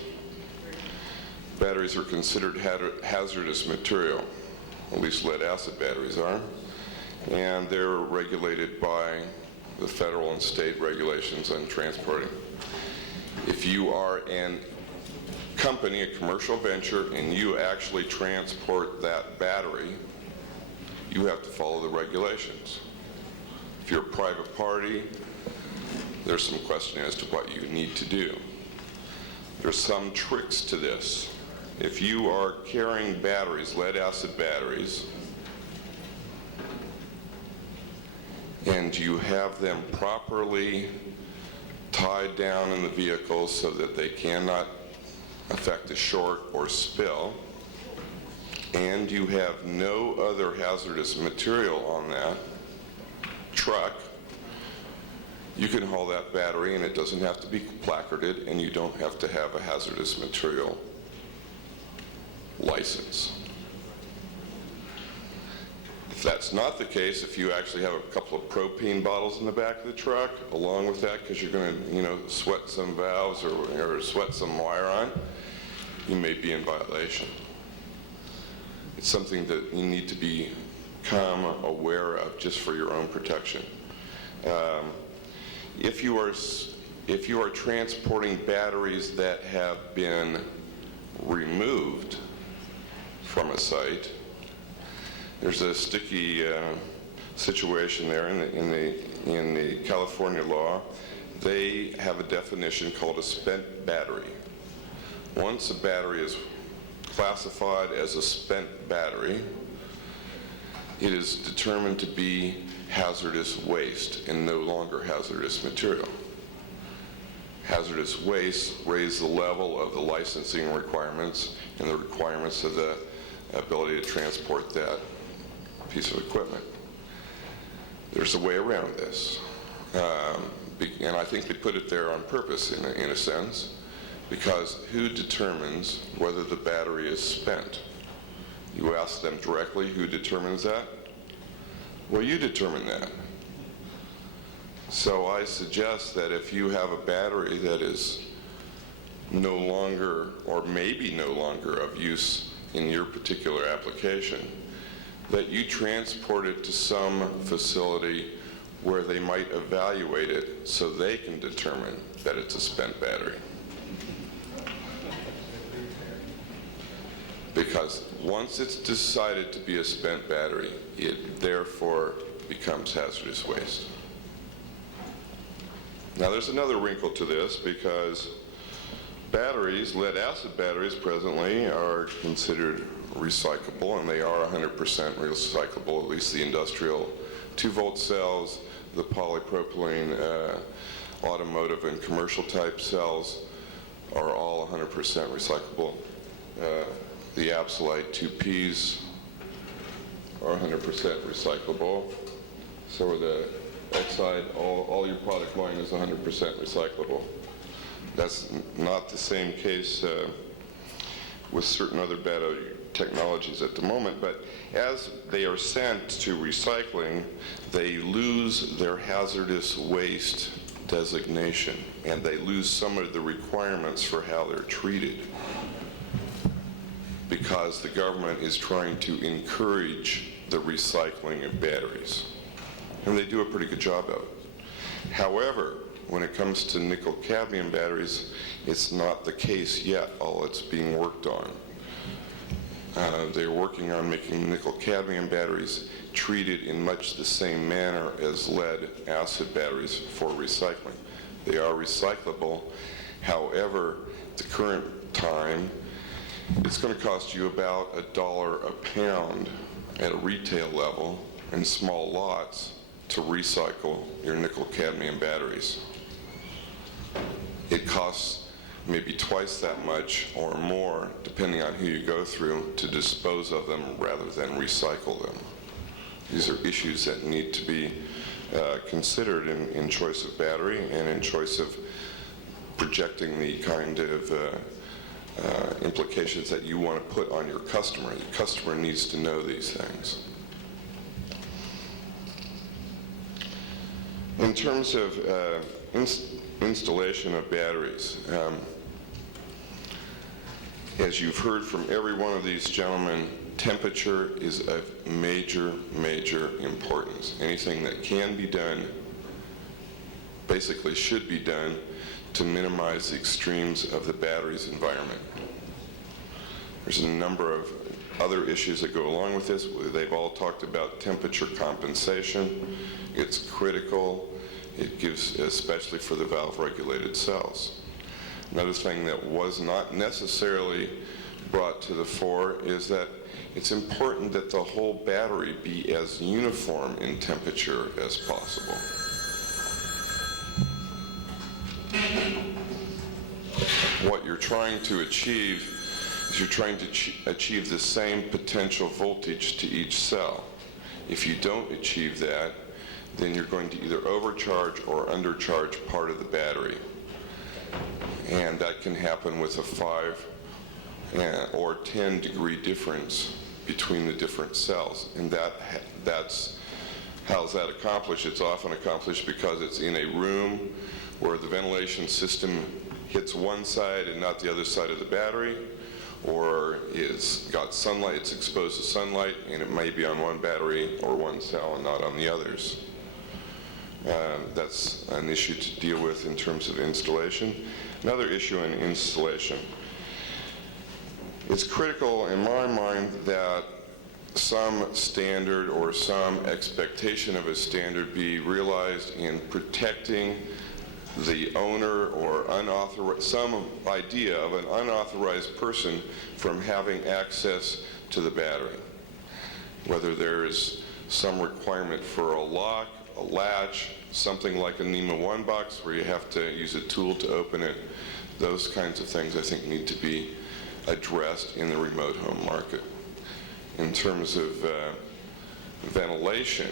batteries are considered hazardous material. At least lead-acid batteries are, and they're regulated by the federal and state regulations on transporting. If you are a company, a commercial venture, and you actually transport that battery, you have to follow the regulations. If you're a private party, there's some question as to what you need to do. There's some tricks to this. If you are carrying batteries, lead-acid batteries, and you have them properly tied down in the vehicle so that they cannot affect a short or spill, and you have no other hazardous material on that truck, you can haul that battery and it doesn't have to be placarded, and you don't have to have a hazardous material license. If that's not the case, if you actually have a couple of propane bottles in the back of the truck along with that because you're going to sweat some valves or sweat some wire on, you may be in violation. It's something that you need to become aware of just for your own protection. If you are transporting batteries that have been removed from a site, there's a sticky situation there in the California law. They have a definition called a spent battery. Once a battery is classified as a spent battery, it is determined to be hazardous waste and no longer hazardous material. Hazardous waste raise the level of the licensing requirements and the requirements of the ability to transport that piece of equipment. There's a way around this. And I think they put it there on purpose in a sense, because who determines whether the battery is spent? You ask them directly, who determines that? Well, you determine that. So I suggest that if you have a battery that is no longer, or maybe no longer of use in your particular application, that you transport it to some facility where they might evaluate it so they can determine that it's a spent battery. Because once it's decided to be a spent battery, it therefore becomes hazardous waste. Now there's another wrinkle to this, because batteries, lead-acid batteries presently, are considered recyclable, and they are 100% recyclable, at least the industrial 2-volt cells, the polypropylene automotive and commercial type cells are all 100% recyclable. The Absolite 2Ps are 100% recyclable. So are the Oxide, all your product line is 100% recyclable. That's not the same case with certain other battery technologies at the moment, but as they are sent to recycling, they lose their hazardous waste designation, and they lose some of the requirements for how they're treated, because the government is trying to encourage the recycling of batteries. And they do a pretty good job of it. However, when it comes to nickel-cadmium batteries, it's not the case yet, although it's being worked on. They're working on making nickel-cadmium batteries treated in much the same manner as lead-acid batteries for recycling. They are recyclable. However, at the current time, it's going to cost you about $1 a pound at a retail level in small lots to recycle your nickel-cadmium batteries. It costs maybe twice that much or more, depending on who you go through, to dispose of them rather than recycle them. These are issues that need to be considered in choice of battery and in choice of projecting the kind of implications that you want to put on your customer. The customer needs to know these things. In terms of installation of batteries, as you've heard from every one of these gentlemen, temperature is of major, major importance. Anything that can be done basically should be done to minimize the extremes of the battery's environment. There's a number of other issues that go along with this. They've all talked about temperature compensation. It's critical. It gives, especially for the valve-regulated cells. Another thing that was not necessarily brought to the fore is that it's important that the whole battery be as uniform in temperature as possible. What you're trying to achieve is you're trying to achieve the same potential voltage to each cell. If you don't achieve that, then you're going to either overcharge or undercharge part of the battery. And that can happen with a 5 or 10 degree difference between the different cells. And that's how's that accomplished? It's often accomplished because it's in a room where the ventilation system hits one side and not the other side of the battery, or it's got sunlight, it's exposed to sunlight, and it may be on one battery or one cell and not on the others. That's an issue to deal with in terms of installation. Another issue in installation. It's critical in my mind that some standard or some expectation of a standard be realized in protecting the owner or some idea of an unauthorized person from having access to the battery. Whether there is some requirement for a lock, a latch, something like a NEMA 1 box where you have to use a tool to open it, those kinds of things I think need to be addressed in the remote home market. In terms of ventilation,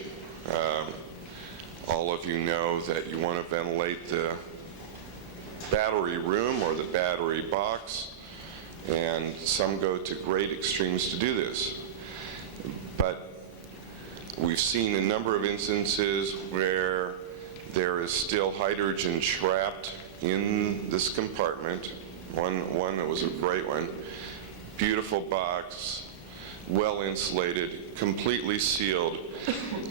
all of you know that you want to ventilate the battery room or the battery box, and some go to great extremes to do this. But we've seen a number of instances where there is still hydrogen trapped in this compartment. One that was a great one. Beautiful box, well insulated, completely sealed,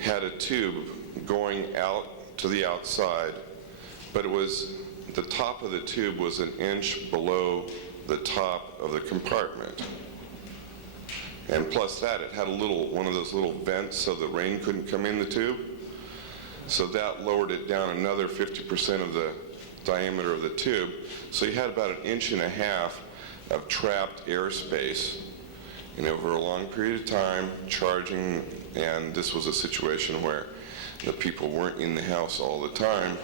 had a tube going out to the outside, but the top of the tube was an inch below the top of the compartment. And plus that, it had one of those little vents so the rain couldn't come in the tube. So that lowered it down another 50% of the diameter of the tube. So you had about 1.5 inches of trapped airspace. And over a long period of time, charging, and this was a situation where The people weren't in the house all the time.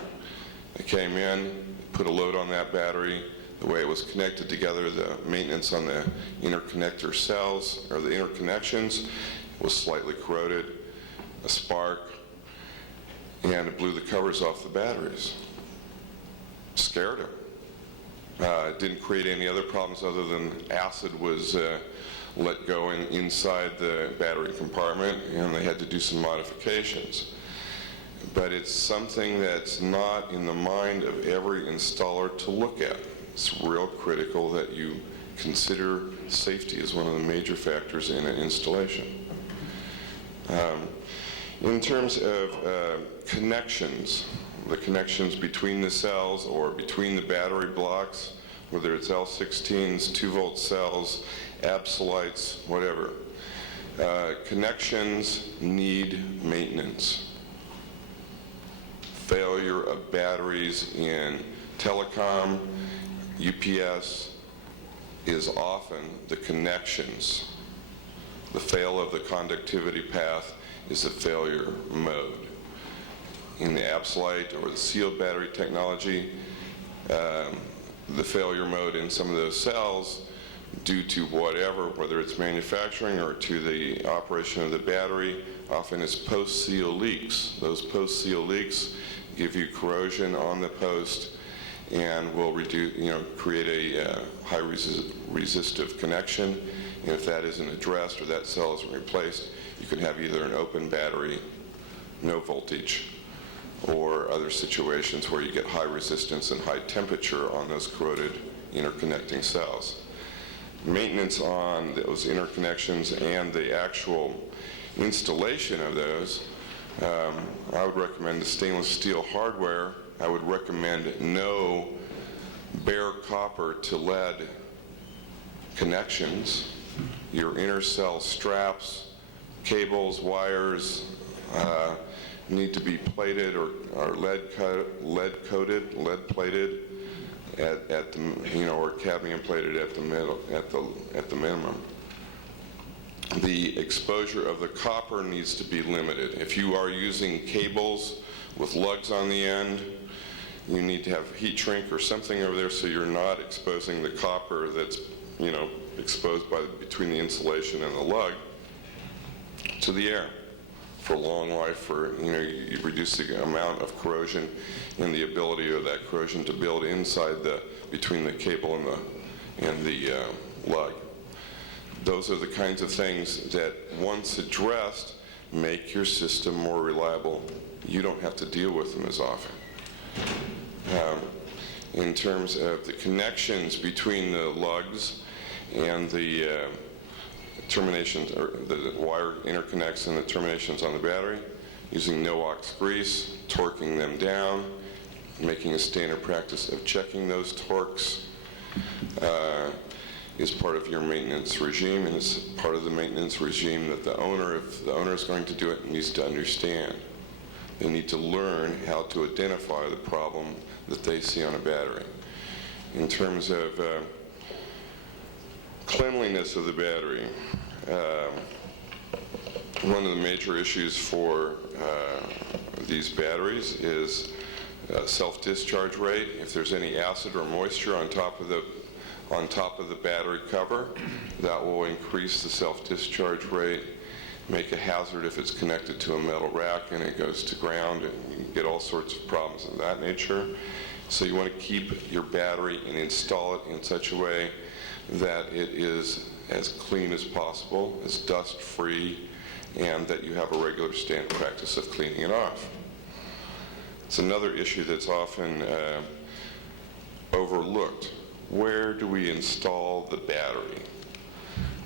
They came in, put a load on that battery, the way it was connected together, the maintenance on the interconnector cells, or the interconnections, was slightly corroded, a spark, and it blew the covers off the batteries. Scared them. It didn't create any other problems other than acid was let go inside the battery compartment, and they had to do some modifications. But it's something that's not in the mind of every installer to look at. It's real critical that you consider safety as one of the major factors in an installation. In terms of connections, the connections between the cells or between the battery blocks, whether it's L16s, 2-volt cells, absolites, whatever, connections need maintenance. Failure of batteries in telecom, UPS, is often the connections. The fail of the conductivity path is the failure mode. In the absolite or the sealed battery technology, the failure mode in some of those cells, due to whatever, whether it's manufacturing or to the operation of the battery, often is post-seal leaks. Those post-seal leaks give you corrosion on the post and will reduce, create a high resistive connection. And if that isn't addressed or that cell isn't replaced, you can have either an open battery, no voltage, or other situations where you get high resistance and high temperature on those corroded interconnecting cells. Maintenance on those interconnections and the actual installation of those, I would recommend the stainless steel hardware. I would recommend no bare copper to lead connections. Your inner cell straps, cables, wires need to be plated or lead plated at the, or cadmium plated at the minimum. The exposure of the copper needs to be limited. If you are using cables with lugs on the end, you need to have heat shrink or something over there so you're not exposing the copper that's, exposed between the insulation and the lug to the air for long life. For you reduce the amount of corrosion and the ability of that corrosion to build inside between the cable and the lug. Those are the kinds of things that, once addressed, make your system more reliable. You don't have to deal with them as often. In terms of the connections between the lugs and the terminations, or the wire interconnects and the terminations on the battery, using no-ox grease, torquing them down, making a standard practice of checking those torques is part of your maintenance regime, and it's part of the maintenance regime that the owner, if the owner is going to do it, needs to understand. They need to learn how to identify the problem that they see on a battery. In terms of cleanliness of the battery, one of the major issues for these batteries is self-discharge rate. If there's any acid or moisture on top of the battery cover, that will increase the self-discharge rate, make a hazard if it's connected to a metal rack and it goes to ground, and you can get all sorts of problems of that nature. So you want to keep your battery and install it in such a way that it is as clean as possible, as dust-free, and that you have a regular standard practice of cleaning it off. It's another issue that's often overlooked. Where do we install the battery?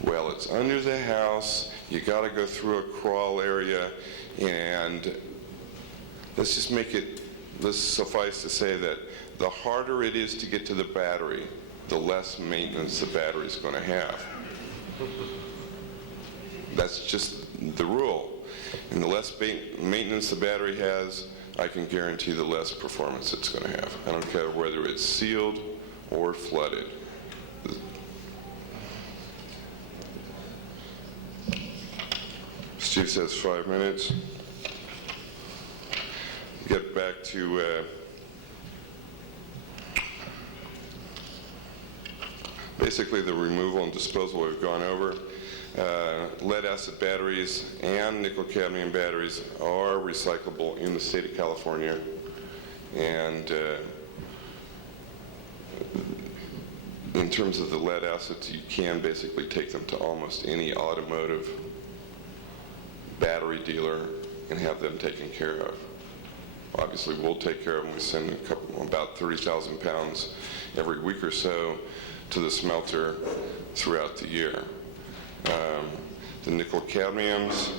Well, it's under the house. You got to go through a crawl area, and let's suffice to say that the harder it is to get to the battery, the less maintenance the battery is going to have. That's just the rule. And the less maintenance the battery has, I can guarantee the less performance it's going to have. I don't care whether it's sealed or flooded. Steve says 5 minutes. back to basically the removal and disposal we've gone over. Lead acid batteries and nickel cadmium batteries are recyclable in the state of California, and in terms of the lead acids, you can basically take them to almost any automotive battery dealer and have them taken care of. Obviously, we'll take care of them. We send about 30,000 pounds every week or so to the smelter throughout the year. The nickel cadmiums,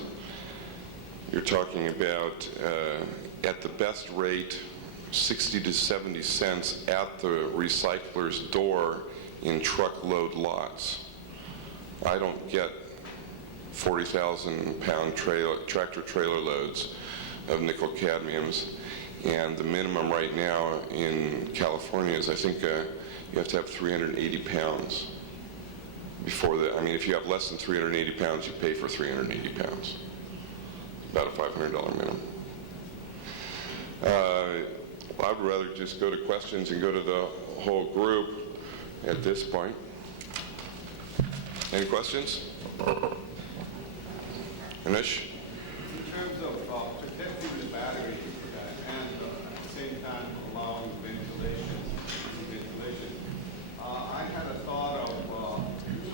you're talking about, at the best rate, 60 to 70 cents at the recycler's door in truckload lots. I don't get 40,000 pound tractor trailer loads of nickel cadmiums, and the minimum right now in California is, I think, you have to have 380 pounds before the, I mean, if you have less than 380 pounds, you pay for 380 pounds. About a $500 minimum. I'd rather just go to questions and go to the whole group at this point. Any questions? Anish? In terms of protecting the battery and at the same time allowing ventilation, I had a thought of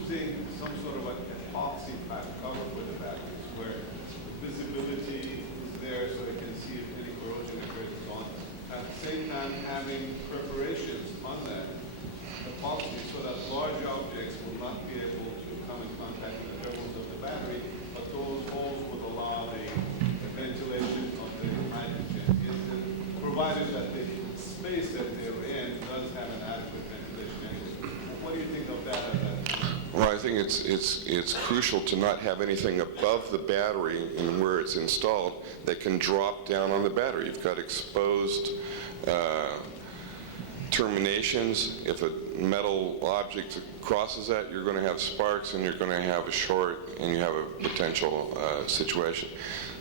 using some sort of an epoxy type cover for the batteries where visibility is there so they can see if any corrosion occurs on. At the same time having preparations on that epoxy so that large objects will not be able to come in contact with the thermals of the battery, but those holes would allow the ventilation of the hydrogen, provided that the space that they're in does have an adequate ventilation anyway. What do you think of that? Well, I think it's crucial to not have anything above the battery and where it's installed that can drop down on the battery. You've got exposed terminations. If a metal object crosses that, you're going to have sparks and you're going to have a short and you have a potential situation.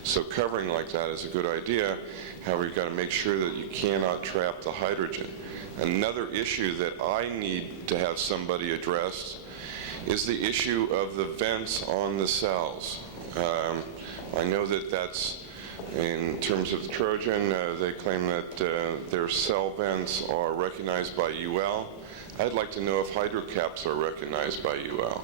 So covering like that is a good idea. However, you've got to make sure that you cannot trap the hydrogen. Another issue that I need to have somebody address is the issue of the vents on the cells. I know that that's, in terms of the Trojan, they claim that their cell vents are recognized by UL. I'd like to know if hydrocaps are recognized by UL.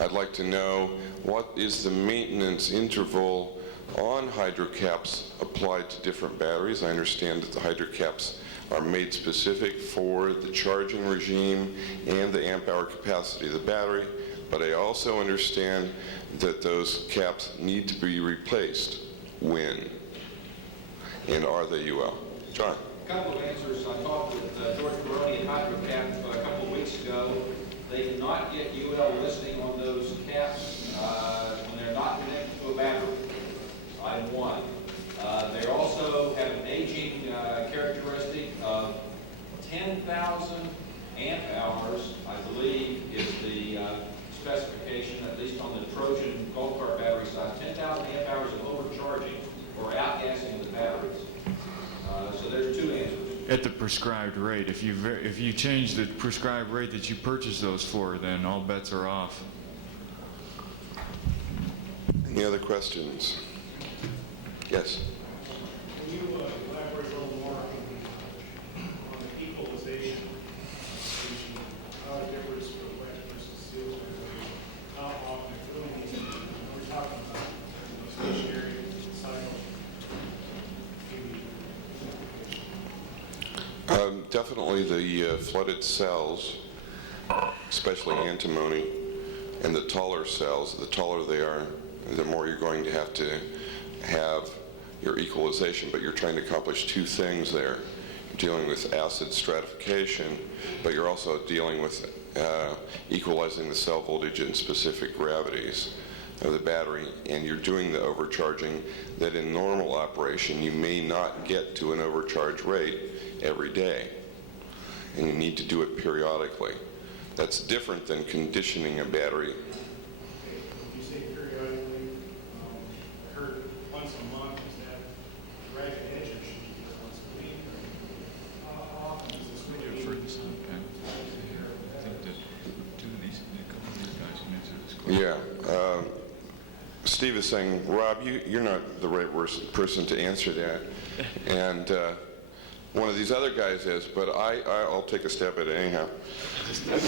I'd like to know what is the maintenance interval on hydrocaps applied to different batteries. I understand that the hydrocaps are made specific for the charging regime and the amp hour capacity of the battery, but I also understand that those caps need to be replaced. When? And are they UL? John? A couple of answers. I talked with George Baroni at Hydrocap a couple of weeks ago. They did not get UL listing on those caps when they're not connected to a battery. Item one. They also have an aging characteristic of 10,000 amp hours, I believe, is the specification, at least on the Trojan golf cart battery side, 10,000 amp hours of overcharging or outgassing of the batteries. So there's two answers. At the prescribed rate. If you change the prescribed rate that you purchase those for, then all bets are off. Any other questions? Yes? Can you elaborate a little more on the equalization issue, how it differs for wet versus sealed ventilation, how often it really needs to be, we're talking about stationary cycle. Definitely the flooded cells, especially antimony, and the taller cells, the taller they are, the more you're going to have your equalization, but you're trying to accomplish two things there. You're dealing with acid stratification, but you're also dealing with equalizing the cell voltage in specific gravities of the battery, and you're doing the overcharging that in normal operation you may not get to an overcharge rate every day, and you need to do it periodically. That's different than conditioning a battery. When you say periodically, I heard once a month, is that ragged edge or should you do it once a Steve is saying, Rob, you're not the right person to answer that. And one of these other guys is, but I'll take a stab at it anyhow. I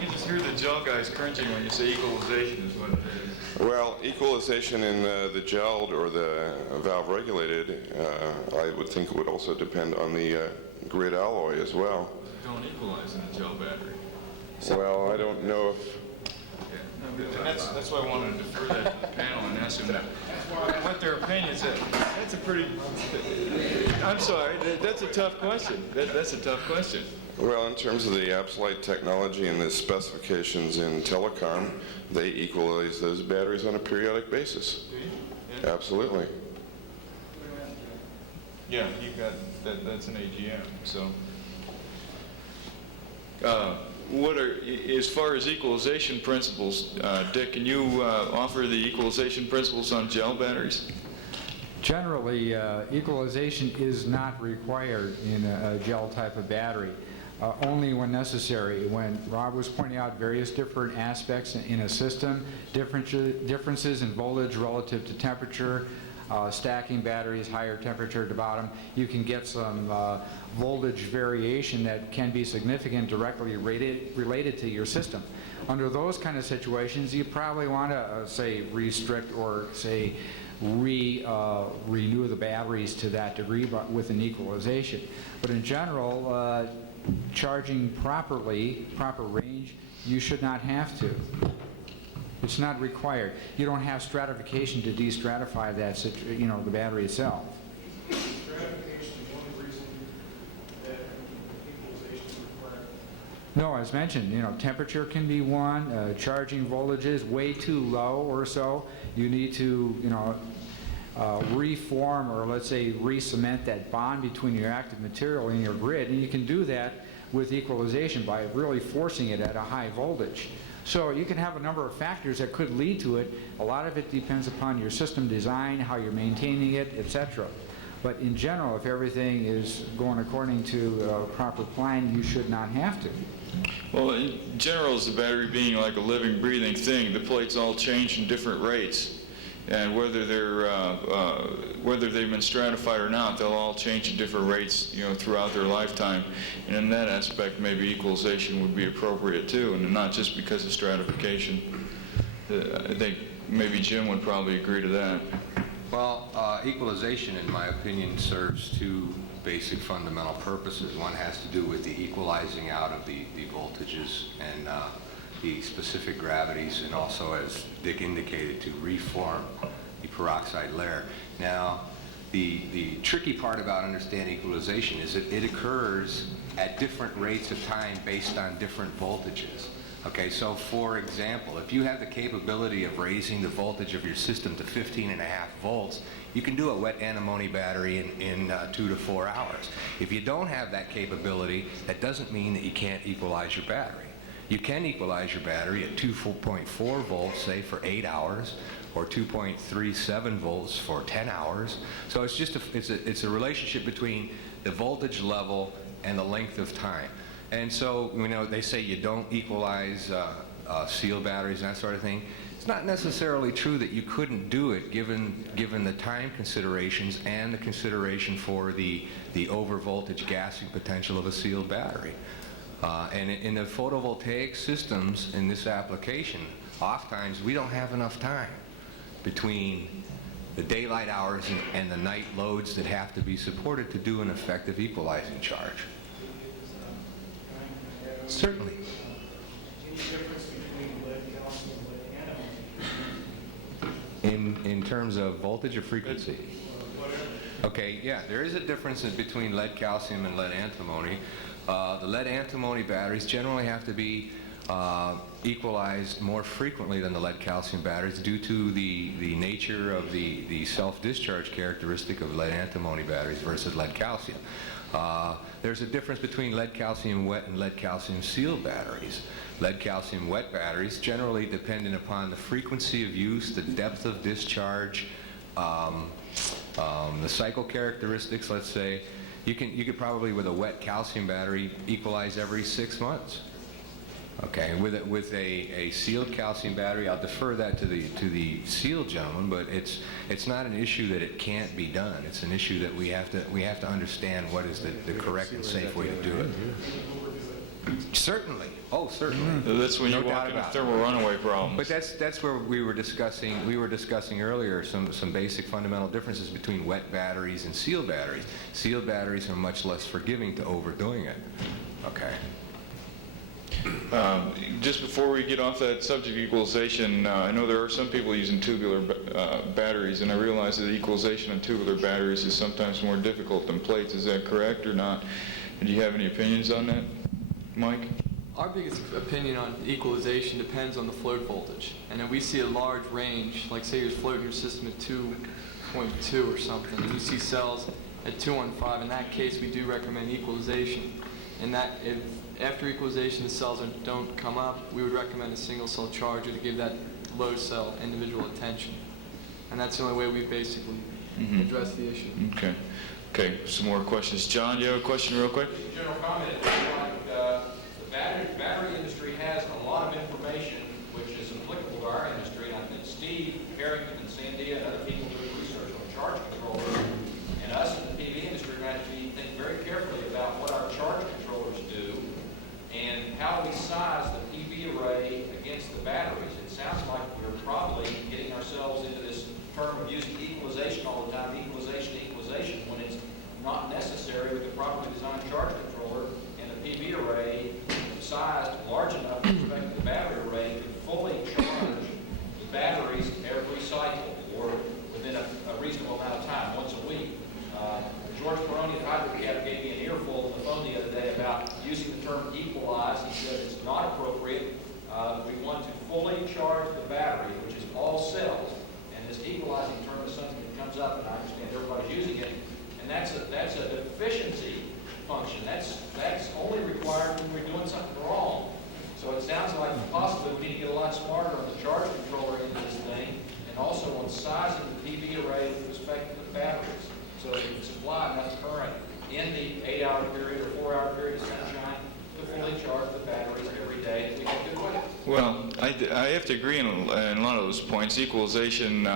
can just hear the gel guys crunching when you say equalization is what it is. Well, equalization in the gelled or the valve regulated, I would think it would also depend on the grid alloy as well. Don't equalize in a gel battery. Well, I don't know if... And that's why I wanted to defer that to the panel and ask them what their opinion is. That's a pretty, I'm sorry, that's a tough question. That's a tough question. Well, in terms of the Absolute technology and the specifications in telecom, they equalize those batteries on a periodic basis. Yeah. Absolutely. Yeah, you got that's an AGM. So, what are, as far as equalization principles, Dick? Can you offer the equalization principles on gel batteries? Generally, equalization is not required in a gel type of battery, only when necessary. When Rob was pointing out various different aspects in a system, differences in voltage relative to temperature, stacking batteries, higher temperature to bottom, you can get some voltage variation that can be significant, directly related to your system. Under those kind of situations, you probably want to, say, restrict or, say, renew the batteries to that degree, but with an equalization. But in general, charging properly, proper range, you should not have to. It's not required. You don't have stratification to de-stratify that, the battery itself. Stratification is the only reason that equalization is required. No, as mentioned, temperature can be one. Charging voltage is way too low or so. You need to, reform or let's say re-cement that bond between your active material and your grid, and you can do that with equalization by really forcing it at a high voltage. So you can have a number of factors that could lead to it. A lot of it depends upon your system design, how you're maintaining it, etc. But in general, if everything is going according to a proper plan, you should not have to. Well, in general, as the battery being like a living, breathing thing, the plates all change in different rates. And whether they've been stratified or not, they'll all change at different rates, throughout their lifetime. And in that aspect, maybe equalization would be appropriate too, and not just because of stratification. I think maybe Jim would probably agree to that. Well, equalization, in my opinion, serves two basic fundamental purposes. One has to do with the equalizing out of the voltages and the specific gravities, and also, as Dick indicated, to reform the peroxide layer. Now, the tricky part about understanding equalization is that it occurs at different rates of time based on different voltages. Okay, so for example, if you have the capability of raising the voltage of your system to 15.5 volts, you can do a wet antimony battery in 2 to 4 hours. If you don't have that capability, that doesn't mean that you can't equalize your battery. You can equalize your battery at 2.4 volts, say, for 8 hours, or 2.37 volts for 10 hours. So it's just it's a relationship between the voltage level and the length of time. And so, they say you don't equalize seal batteries and that sort of thing. It's not necessarily true that you couldn't do it given the time considerations and the consideration for the over-voltage gassing potential of a sealed battery. And in the photovoltaic systems in this application, oftentimes we don't have enough time between the daylight hours and the night loads that have to be supported to do an effective equalizing charge. Certainly. Any difference between lead, calcium, and lead antimony? In terms of voltage or frequency? Okay, yeah, there is a difference between lead calcium and lead antimony. The lead antimony batteries generally have to be equalized more frequently than the lead calcium batteries due to the nature of the self-discharge characteristic of lead antimony batteries versus lead calcium. There's a difference between lead calcium wet and lead calcium sealed batteries. Lead calcium wet batteries, generally dependent upon the frequency of use, the depth of discharge, the cycle characteristics, let's say, you could probably, with a wet calcium battery, equalize every 6 months. Okay, with a sealed calcium battery, I'll defer that to the sealed gentleman, but it's not an issue that it can't be done. It's an issue that we have to understand what is the correct and safe way to do it. Certainly. Oh, certainly. That's when you No walk doubt into about it. thermal runaway problems. But that's where we were discussing earlier some basic fundamental differences between wet batteries and sealed batteries. Sealed batteries are much less forgiving to overdoing it. Okay. Just before we get off that subject, equalization, I know there are some people using tubular batteries, and I realize that equalization on tubular batteries is sometimes more difficult than plates. Is that correct or not? And do you have any opinions on that, Mike? Our biggest opinion on equalization depends on the float voltage. And if we see a large range, like say you're floating your system at 2.2 or something, and you see cells at 215, in that case we do recommend equalization. And that if after equalization the cells don't come up, we would recommend a single cell charger to give that low cell individual attention. And that's the only way we basically address the issue. Okay. Okay, some more questions. John, you have a question real quick? General comment, the battery industry has a lot of information which is applicable to our industry, and I think Steve, Harrington, and Sandia and other people doing research on charge controllers, and us in the PV industry are going to think very carefully about what our charge controllers do and how we size the PV array against the batteries. It sounds like we're probably getting ourselves into this term of using equalization all the time, equalization, when it's not necessary with the properly designed charge controller and the PV array sized large enough with respect to the battery array to fully charge the batteries every cycle or within a reasonable amount of time, once a week. George Peroni at HydroCap gave me an earful on the phone the other day about using the term equalize. He said it's not appropriate. We want to fully charge the battery, which is all cells. And this equalizing term is something that comes up, and I understand everybody's using it. And that's an efficiency function. That's only required when we're doing something wrong. So it sounds like possibly we need to get a lot smarter on the charge controller in this thing, and also on sizing the PV array with respect to the batteries. So you can supply enough current in the 8-hour period or 4-hour period of sunshine to fully charge the batteries every day that we get good with it. Well, I have to agree in a lot of those points. Equalization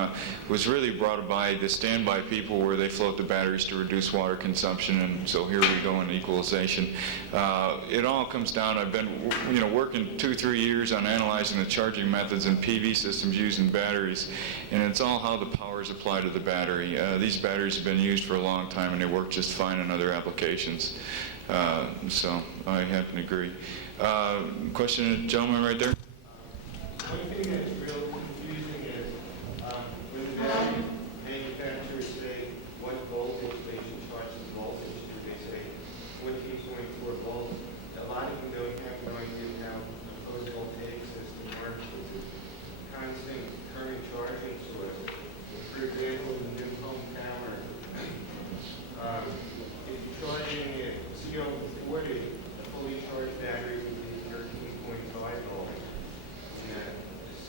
was really brought by the standby people where they float the batteries to reduce water consumption, and so here we go in equalization. It all comes down, I've been working 2-3 years on analyzing the charging methods and PV systems using batteries, and it's all how the power is applied to the battery. These batteries have been used for a long time and they work just fine in other applications. So I happen to agree. Question, gentleman right there. One thing that's real confusing is when the battery manufacturers say what voltage they should charge the voltage to, they say 14.4 volts. A lot of them don't have no idea how the photovoltaic system works, which is constant current charging source. For example, in the new home tower, if you're charging it CO40, a fully charged battery would be 13.5 volts.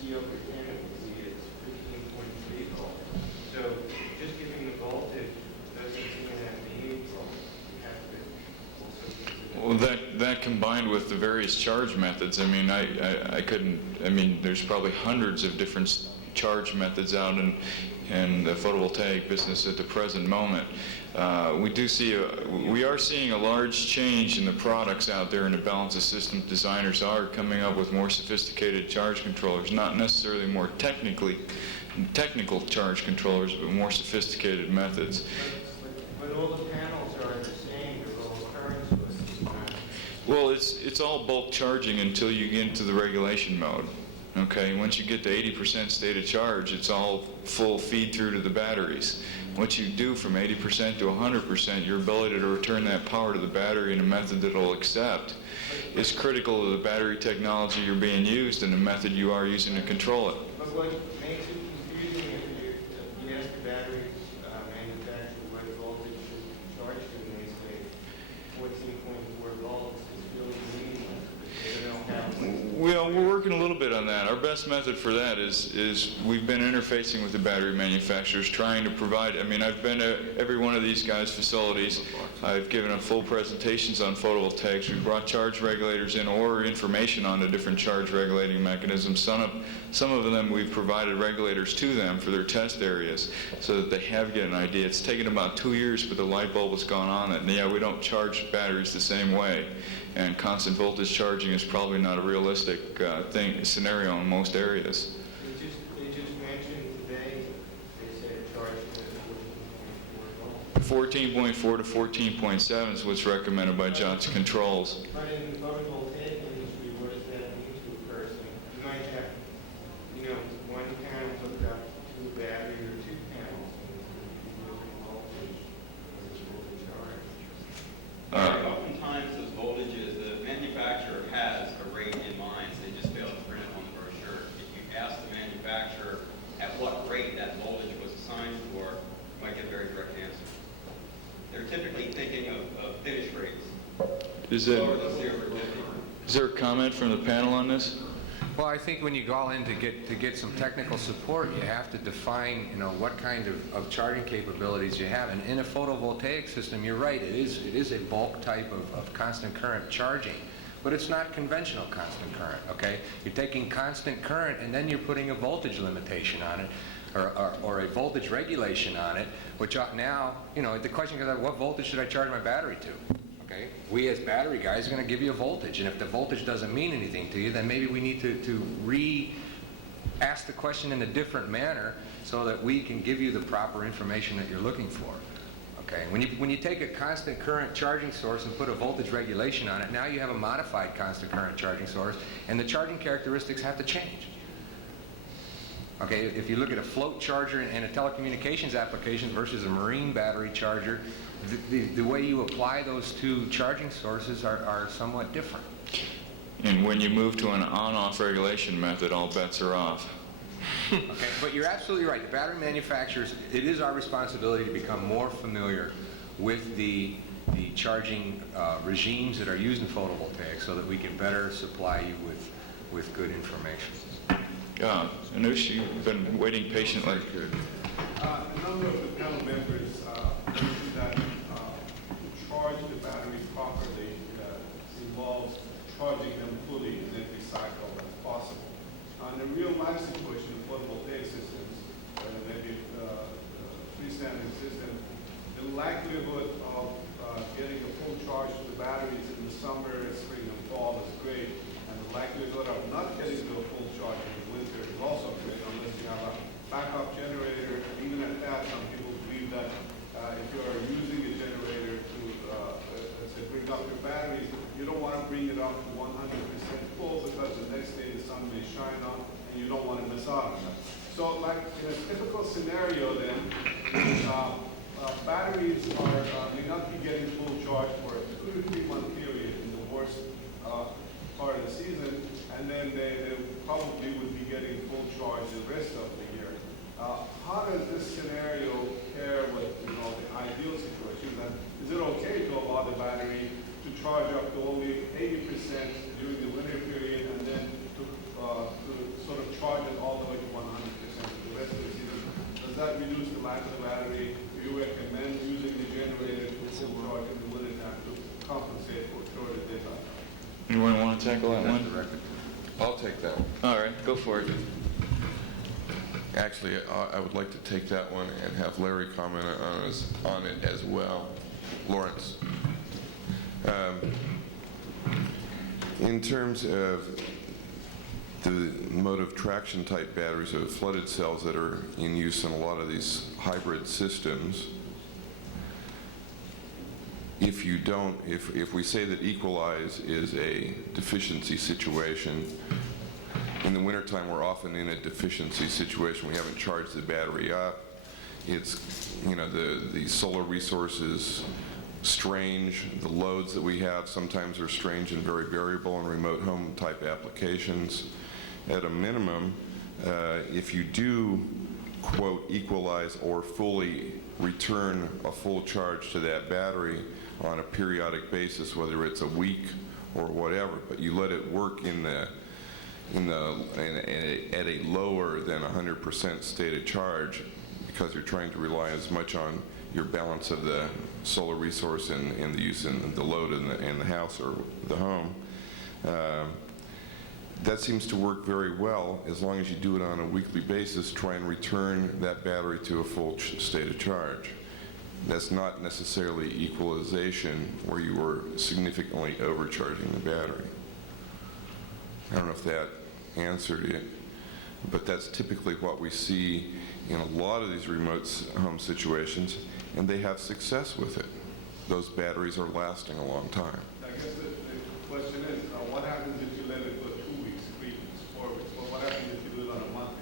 CO per 10 would be it's 15.3 volts. So just giving the voltage doesn't seem to have to be 8 volts. You have to also consider. Well, that combined with the various charge methods, I mean, I couldn't, I mean, there's probably hundreds of different charge methods out in the photovoltaic business at the present moment. We are seeing a large change in the products out there, and the balance of system designers are coming up with more sophisticated charge controllers, not necessarily more technical charge controllers, but more sophisticated methods. But all the panels are the same, they're all current sources. Well, it's all bulk charging until you get into the regulation mode. Okay, once you get to 80% state of charge, it's all full feed through to the batteries. What you do from 80% to 100%, your ability to return that power to the battery in a method that will accept is critical to the battery technology you're being used and the method you are using to control it. But what makes it confusing if you ask the battery manufacturer what voltage should be charged to, and they say 14.4 volts, it's really meaningless, because they don't have. Well, we're working a little bit on that. Our best method for that is we've been interfacing with the battery manufacturers, trying to provide, I mean, I've been to every one of these guys' facilities. I've given them full presentations on photovoltaics. We've brought charge regulators in or information on the different charge regulating mechanisms. Some of them we've provided regulators to them for their test areas so that they have get an idea. It's taken about 2 years, but the light bulb has gone on that, and yeah, we don't charge batteries the same way. And constant voltage charging is probably not a realistic scenario in most areas. They just mentioned today, they said charging at 14.4 volts. 14.4 to 14.7 is what's recommended by Johnson Controls. But in the photovoltaic industry, what does that mean to a person? You might have, one panel hooked up to a battery or 2 panels, and you're using voltage, which will be charged. Oftentimes, those voltages, the manufacturer has a rate in mind, so they just fail to print it on the brochure. If you ask the manufacturer at what rate that voltage was assigned for, you might get a very direct answer. They're typically thinking of finish rates. Is Lower than 0 or 50. Is there a comment from the panel on this? Well, I think when you go in to get some technical support, you have to define, what kind of charging capabilities you have. And in a photovoltaic system, you're right, it is a bulk type of constant current charging, but it's not conventional constant current, okay? You're taking constant current and then you're putting a voltage limitation on it, or a voltage regulation on it, which now, the question is, what voltage should I charge my battery to? Okay? We as battery guys are going to give you a voltage, and if the voltage doesn't mean anything to you, then maybe we need to ask the question in a different manner so that we can give you the proper information that you're looking for. Okay? When you take a constant current charging source and put a voltage regulation on it, now you have a modified constant current charging source, and the charging characteristics have to change. Okay, if you look at a float charger and a telecommunications application versus a marine battery charger, the way you apply those two charging sources are somewhat different. And when you move to an on-off regulation method, all bets are off. Okay, but you're absolutely right. The battery manufacturers, it is our responsibility to become more familiar with the charging regimes that are used in photovoltaics so that we can better supply you with good information. Anush, you've been waiting patiently. A number of the panel members believe that to charge the batteries properly involves charging them fully in every cycle as possible. In a real-life situation, photovoltaic systems, maybe freestanding system, the likelihood of getting a full charge to the batteries in the summer, spring, and fall is great, and the likelihood of not getting to a full charge in the winter is also great, unless you have a backup generator. And even at that, some people believe that if you are using a generator to, let's say, bring up your batteries, you don't want to bring it up to 100% full because the next day the sun may shine on and you don't want to miss out on that. So like in a typical scenario then, batteries may not be getting full charge for a 2 to 3 month period in the worst part of the season, and then they probably would be getting full charge the rest of the year. How does this scenario pair with the ideal situation? And is it okay to allow the battery to charge up to only 80% during the winter period, and then to sort of charge it all the way to 100% for the rest of the season? Does that reduce the life of the battery? Do you recommend using the generator to full charge in the winter time to compensate for shorter daytime? Anyone want to tackle that one? I'll take that one. All right, go for it. Actually, I would like to take that one and have Larry comment on it as well. Lawrence. In terms of the motive traction type batteries or flooded cells that are in use in a lot of these hybrid systems, if we say that equalize is a deficiency situation, in the wintertime we're often in a deficiency situation. We haven't charged the battery up. It's, the solar resources strange. The loads that we have sometimes are strange and very variable in remote home type applications. At a minimum, if you do, quote, equalize or fully return a full charge to that battery on a periodic basis, whether it's a week or whatever, but you let it work in at a lower than 100% stated charge, because you're trying to rely as much on your balance of the solar resource and the use and the load in the house or the home. That seems to work very well as long as you do it on a weekly basis, try and return that battery to a full state of charge. That's not necessarily equalization where you were significantly overcharging the battery. I don't know if that answered it, but that's typically what we see in a lot of these remote home situations, and they have success with it. Those batteries are lasting a long time. I guess the question is, what happens if you let it go 2 weeks, 3 weeks, 4 weeks? Well, what happens if you do it on a monthly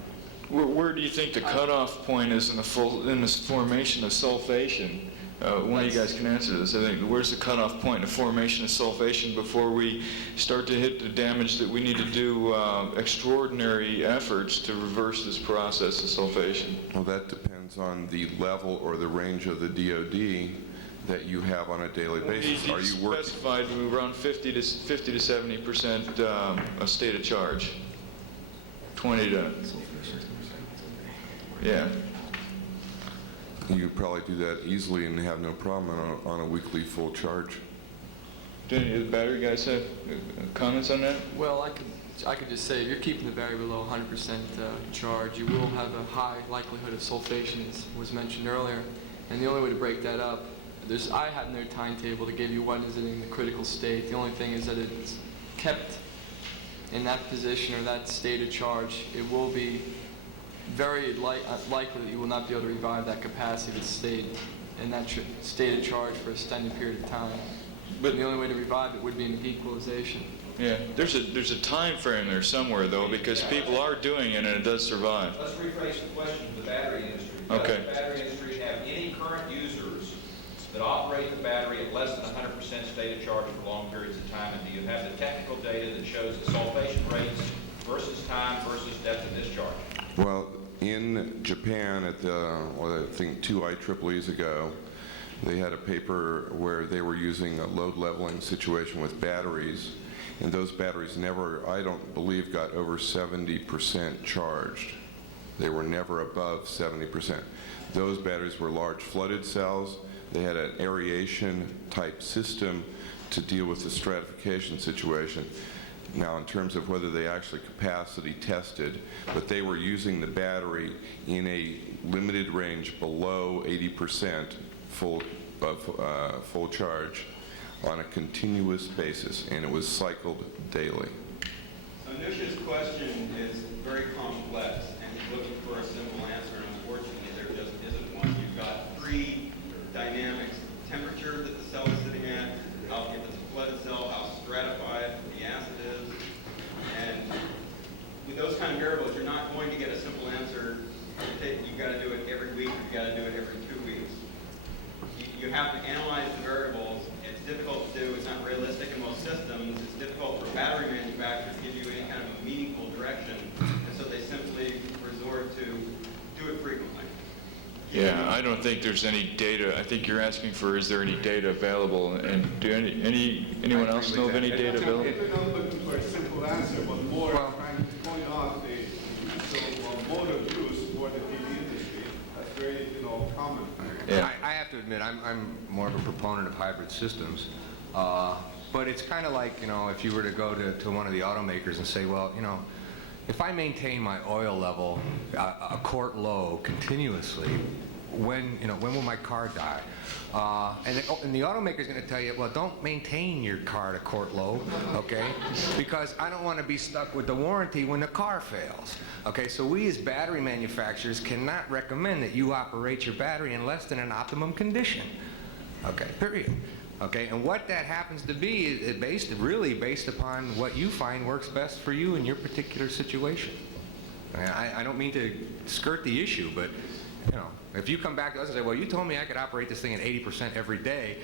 basis? Where do you think the cutoff point is in the formation of sulfation? One of you guys can answer this. I think, where's the cutoff point in the formation of sulfation before we start to hit the damage that we need to do extraordinary efforts to reverse this process of sulfation? Well, that depends on the level or the range of the DOD that you have on a daily basis. Are you working? Specified around 50 to 70% a state of charge. 20 to, yeah. You could probably do that easily and have no problem on a weekly full charge. Do any of the battery guys have comments on that? Well, I could just say, if you're keeping the battery below 100% charge, you will have a high likelihood of sulfation, as was mentioned earlier. And the only way to break that up, I have no timetable to give you when is it in the critical state. The only thing is that it's kept in that position or that state of charge. It will be very likely that you will not be able to revive that capacity that stayed in that state of charge for an extended period of time. But the only way to revive it would be an equalization. Yeah, there's a time frame there somewhere though, because people are doing it and it does survive. Let's rephrase the question to the battery industry. Okay. Does the battery industry have any current users that operate the battery at less than 100% state of charge for long periods of time? And do you have the technical data that shows the sulfation rates versus time versus depth of discharge? Well, in Japan at I think 2 IEEEs ago, they had a paper where they were using a load leveling situation with batteries, and those batteries never, I don't believe, got over 70% charged. They were never above 70%. Those batteries were large flooded cells. They had an aeration type system to deal with the stratification situation. Now, in terms of whether they actually capacity tested, but they were using the battery in a limited range below 80% full charge on a continuous basis, and it was cycled daily. Anusha's question is very complex, and he's looking for a simple answer, and unfortunately there just isn't one. You've got 3 dynamics: temperature that the cell is sitting at, if it's a flooded cell, how stratified the acid is, and with those kind of variables, you're not going to get a simple answer. You've got to do it every week, you've got to do it every 2 weeks. You have to analyze the variables. It's difficult to do. It's not realistic in most systems. It's difficult for battery manufacturers to give you any kind of a meaningful direction, and so they simply resort to do it frequently. Yeah, I don't think there's any data. I think you're asking for, is there any data available? And do anyone else know of any data available? We're not looking for a simple answer, but more trying to point out the use of mode of use for the PV industry. That's very, common. Yeah. I have to admit, I'm more of a proponent of hybrid systems. But it's kind of like, if you were to go to one of the automakers and say, well, if I maintain my oil level a quart low continuously, when will my car die? And the automaker's going to tell you, well, don't maintain your car at a quart low, okay? Because I don't want to be stuck with the warranty when the car fails. Okay, so we as battery manufacturers cannot recommend that you operate your battery in less than an optimum condition. Okay, period. Okay, and what that happens to be is really based upon what you find works best for you in your particular situation. I don't mean to skirt the issue, but if you come back to us and say, well, you told me I could operate this thing at 80% every day,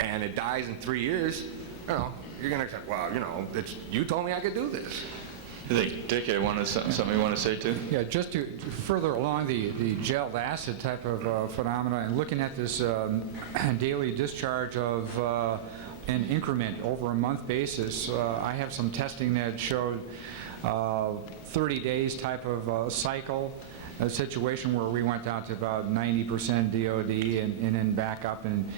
and it dies in 3 years, you're going to say, well, you told me I could do this. I think, Dick, something you want to say too? Yeah, just to further along the gelled acid type of phenomena and looking at this daily discharge of an increment over a month basis, I have some testing that showed 30 days type of cycle, a situation where we went down to about 90% DOD and then back up, and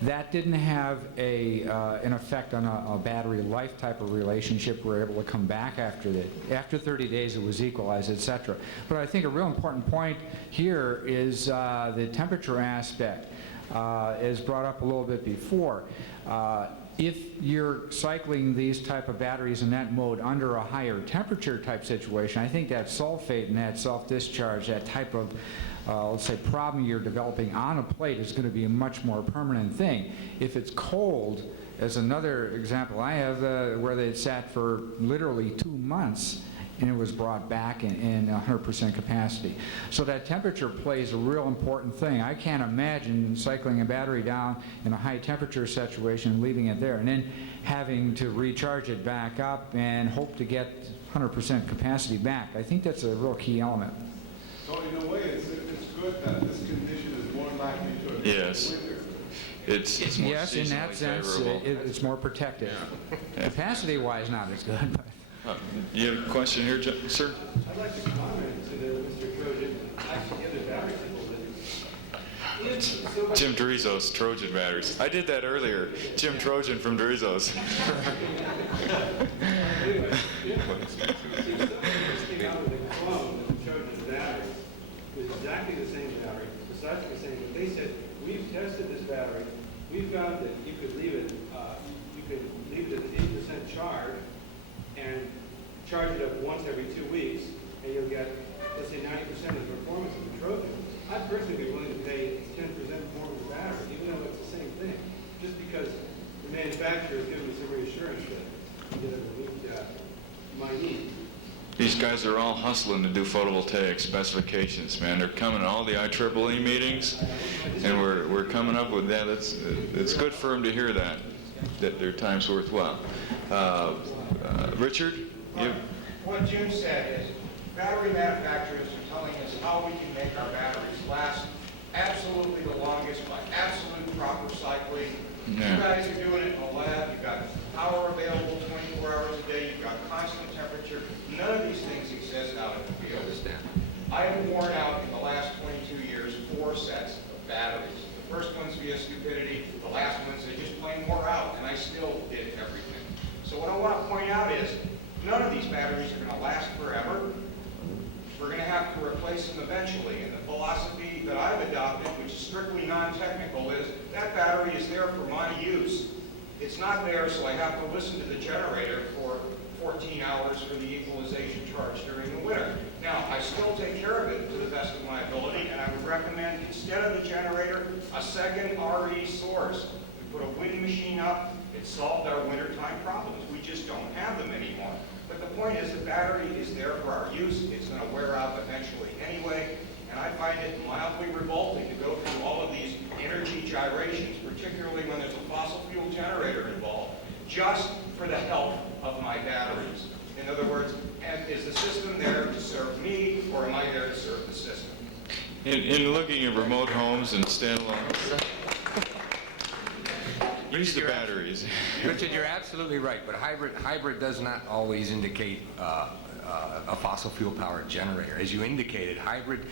that didn't have an effect on a battery life type of relationship. We were able to come back after that. After 30 days, it was equalized, etc. But I think a real important point here is the temperature aspect, as brought up a little bit before. If you're cycling these type of batteries in that mode under a higher temperature type situation, I think that sulfate and that self-discharge, that type of let's say problem you're developing on a plate is going to be a much more permanent thing. If it's cold, as another example I have, where they sat for literally 2 months and it was brought back in 100% capacity. So that temperature plays a real important thing. I can't imagine cycling a battery down in a high temperature situation and leaving it there and then having to recharge it back up and hope to get 100% capacity back. I think that's a real key element. So in a way, it's good that this condition is more likely to occur Yes. in winter. It's more Yes, in that seasonally sense, favorable. it's more protective. Capacity-wise, not as good, but. You have a question here, sir? I'd like to comment to Mr. Trojan, actually the other battery people that Jim Drizos, Trojan batteries. I did that earlier. Jim Trojan from Drizos. anyway, if somebody came out with a clone of the Trojan battery with exactly the same battery, precisely the same, but they said, we've tested this battery, we found that you could leave it at an 8% charge and charge it up once every 2 weeks, and you'll get, let's say, 90% of the performance of the Trojan. I'd personally be willing to pay 10% more of the battery, even though it's the same thing, just because the manufacturer has given me some reassurance that I'm going to meet my needs. These guys are all hustling to do photovoltaic specifications, man. They're coming to all the IEEE meetings, and we're coming up with that. It's good for them to hear that their time's worthwhile. Richard? What Jim said is battery manufacturers are telling us how we can make our batteries last absolutely the longest by absolute proper cycling. Yeah. You guys are doing it in the lab. You've got power available 24 hours a day. You've got constant temperature. None of these things exist out in the field. I have worn out in the last 22 years 4 sets of batteries. The first ones via stupidity. The last ones they just plain wore out, and I still did everything. So what I want to point out is none of these batteries are going to last forever. We're going to have to replace them eventually. And the philosophy that I've adopted, which is strictly non-technical, is that battery is there for my use. It's not there so I have to listen to the generator for 14 hours for the equalization charge during the winter. Now, I still take care of it to the best of my ability, and I would recommend, instead of the generator, a second RE source. We put a wind machine up. It solved our wintertime problems. We just don't have them anymore. But the point is the battery is there for our use. It's going to wear out eventually anyway. And I find it mildly revolting to go through all of these energy gyrations, particularly when there's a fossil fuel generator involved, just for the health of my batteries. In other words, is the system there to serve me, or am I there to serve the system? In looking at remote homes and standalone, use the batteries. Richard, you're absolutely right, but hybrid does not always indicate a fossil fuel powered generator. As you indicated, hybrid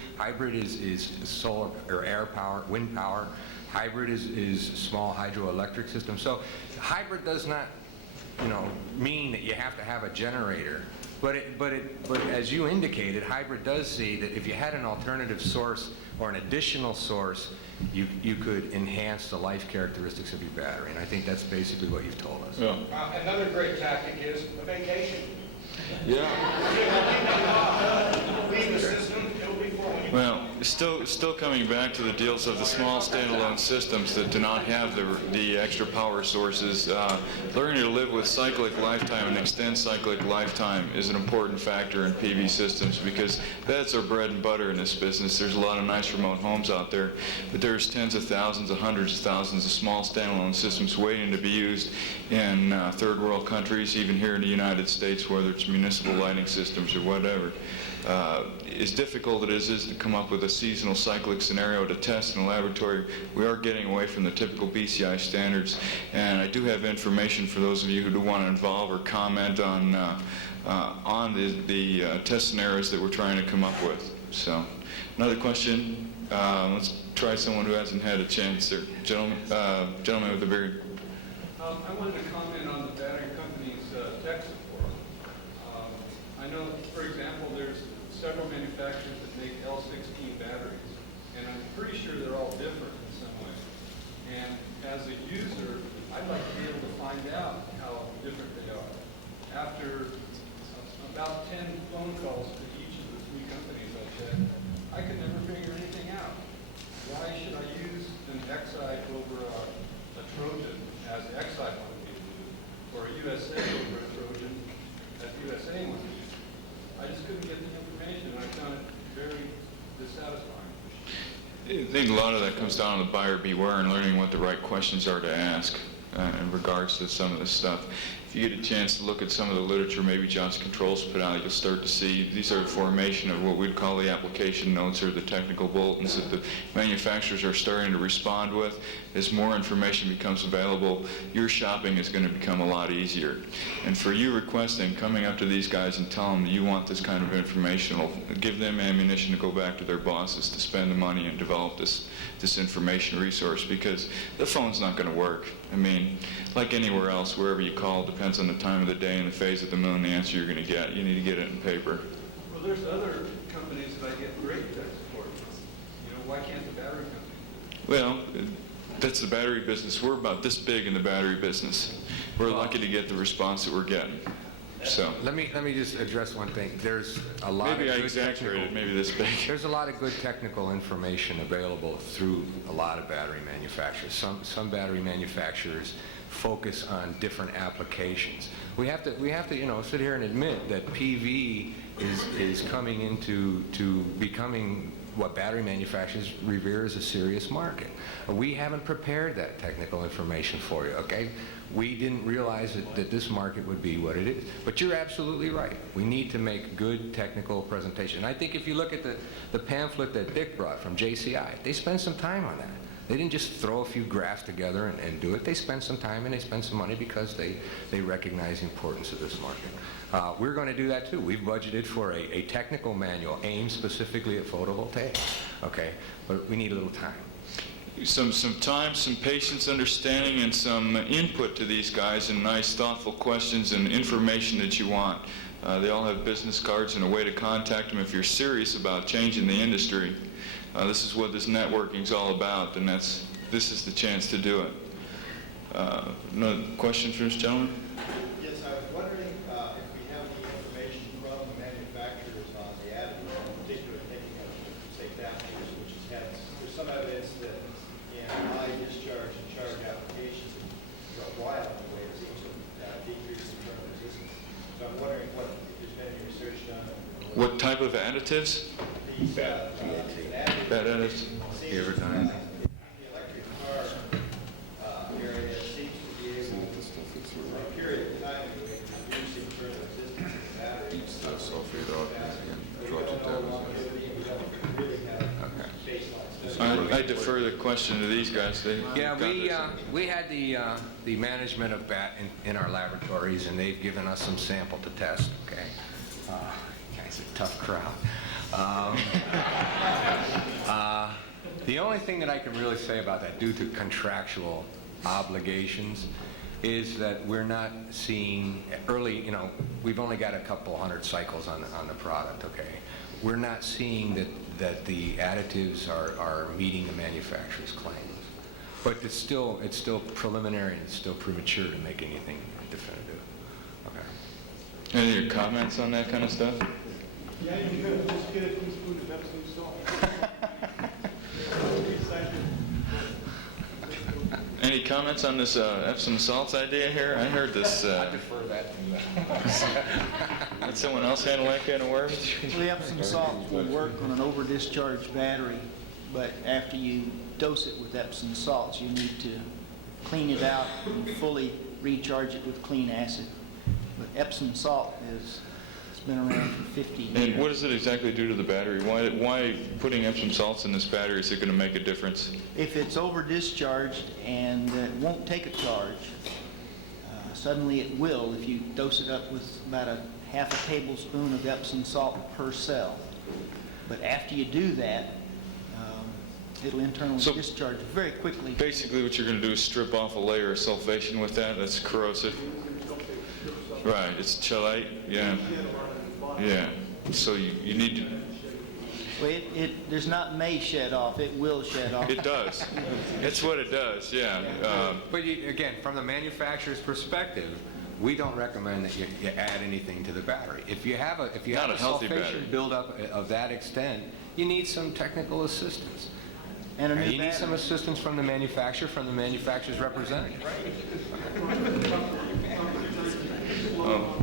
is solar or air power, wind power. Hybrid is small hydroelectric system. So hybrid does not, mean that you have to have a generator. But as you indicated, hybrid does see that if you had an alternative source or an additional source, you could enhance the life characteristics of your battery. And I think that's basically what you've told us. Yeah. Another great tactic is a vacation. Yeah. Leave the system, it'll be full. Well, still coming back to the deals of the small standalone systems that do not have the extra power sources. Learning to live with cyclic lifetime and extend cyclic lifetime is an important factor in PV systems, because that's our bread and butter in this business. There's a lot of nice remote homes out there, but there's tens of thousands, hundreds of thousands of small standalone systems waiting to be used in third world countries, even here in the United States, whether it's municipal lighting systems or whatever. as difficult it is to come up with a seasonal cyclic scenario to test in a laboratory, we are getting away from the typical BCI standards. And I do have information for those of you who do want to involve or comment on the test scenarios that we're trying to come up with. So, another question. Let's try someone who hasn't had a chance there. Gentleman with the beard. I wanted to comment on the battery company's tech support. I know, for example, there's several manufacturers that make L16 batteries, and I'm pretty sure they're all different in some way. And as a user, I'd like to be able to find out how different they are. After about 10 phone calls to each of the 3 companies I checked, I could never figure anything out. Why should I use an Xi over a Trojan as Xi wanted me to use, or a USA over a Trojan as USA wanted me to use? I just couldn't get the information, and I found it very dissatisfying. I think a lot of that comes down to buyer beware and learning what the right questions are to ask in regards to some of this stuff. If you get a chance to look at some of the literature maybe Johnson Controls put out, you'll start to see these are the formation of what we'd call the application notes or the technical bulletins that the manufacturers are starting to respond with. As more information becomes available, your shopping is going to become a lot easier. And for you requesting, coming up to these guys and telling them that you want this kind of information will give them ammunition to go back to their bosses to spend the money and develop this information resource, because the phone's not going to work. I mean, like anywhere else, wherever you call, depends on the time of the day and the phase of the moon, the answer you're going to get. You need to get it in paper. Well, there's other companies that I get great tech support from. You know, why can't the battery company do it? Well, that's the battery business. We're about this big in the battery business. We're lucky to get the response that we're getting. So Let me just address one thing. There's a lot maybe of I good exaggerated, maybe this big. There's a lot of good technical information available through a lot of battery manufacturers. Some battery manufacturers focus on different applications. We have to sit here and admit that PV is coming into becoming what battery manufacturers revere as a serious market. We haven't prepared that technical information for you, okay? We didn't realize that this market would be what it is. But you're absolutely right. We need to make good technical presentation. I think if you look at the pamphlet that Dick brought from JCI, they spent some time on that. They didn't just throw a few graphs together and do it. They spent some time and they spent some money because they recognize the importance of this market. We're going to do that too. We've budgeted for a technical manual aimed specifically at photovoltaics, okay? But we need a little time. Some time, some patience, understanding, and some input to these guys, and nice, thoughtful questions and information that you want. They all have business cards and a way to contact them if you're serious about changing the industry. This is what this networking is all about, and this is the chance to do it. Another question for this gentleman? Yes, I was wondering if we have any information from the manufacturers on the additive, in particular thinking of, say, batteries, which has had, there's some evidence that in high discharge and charge applications for a while anyway, it seems to decrease the current resistance. So I'm wondering if there's been any research done. What type of additives? These Bad additives. Every time. The electric car area seems to be able, for a period of time, anyway, reducing current resistance of the battery. I defer the question to these guys. We had the management of BAT in our laboratories, and they've given us some sample to test, okay? Guys, a tough crowd. The only thing that I can really say about that, due to contractual obligations, is that we're not seeing early, we've only got a couple hundred cycles on the product, okay? We're not seeing that the additives are meeting the manufacturer's claims. But it's still preliminary and it's still premature to make anything definitive. Okay. Any of your comments on that kind of stuff? Yeah, you could just get a teaspoon of Epsom salt. Any comments on this Epsom salts idea here? I heard this. I defer that to you. Did someone else handle that kind of work? Well, the Epsom salts will work on an over-discharged battery, but after you dose it with Epsom salts, you need to clean it out and fully recharge it with clean acid. But Epsom salt is been around for 50 years. And what does it exactly do to the battery? Why putting Epsom salts in this battery, is it going to make a difference? If it's over discharged and it won't take a charge, suddenly it will if you dose it up with about a half a tablespoon of Epsom salt per cell. But after you do that, it'll internally discharge very quickly. Basically what you're going to do is strip off a layer of sulfation with that. That's corrosive. Right, it's chelate, yeah. Yeah, so you need to... Well, there's not may shed off, it will shed off. It does. It's what it does, yeah. But again, from the manufacturer's perspective, we don't recommend that you add anything to the battery. If you have a sulfation buildup of that extent, you need some technical assistance. And you need some assistance from the manufacturer's representative. Oh.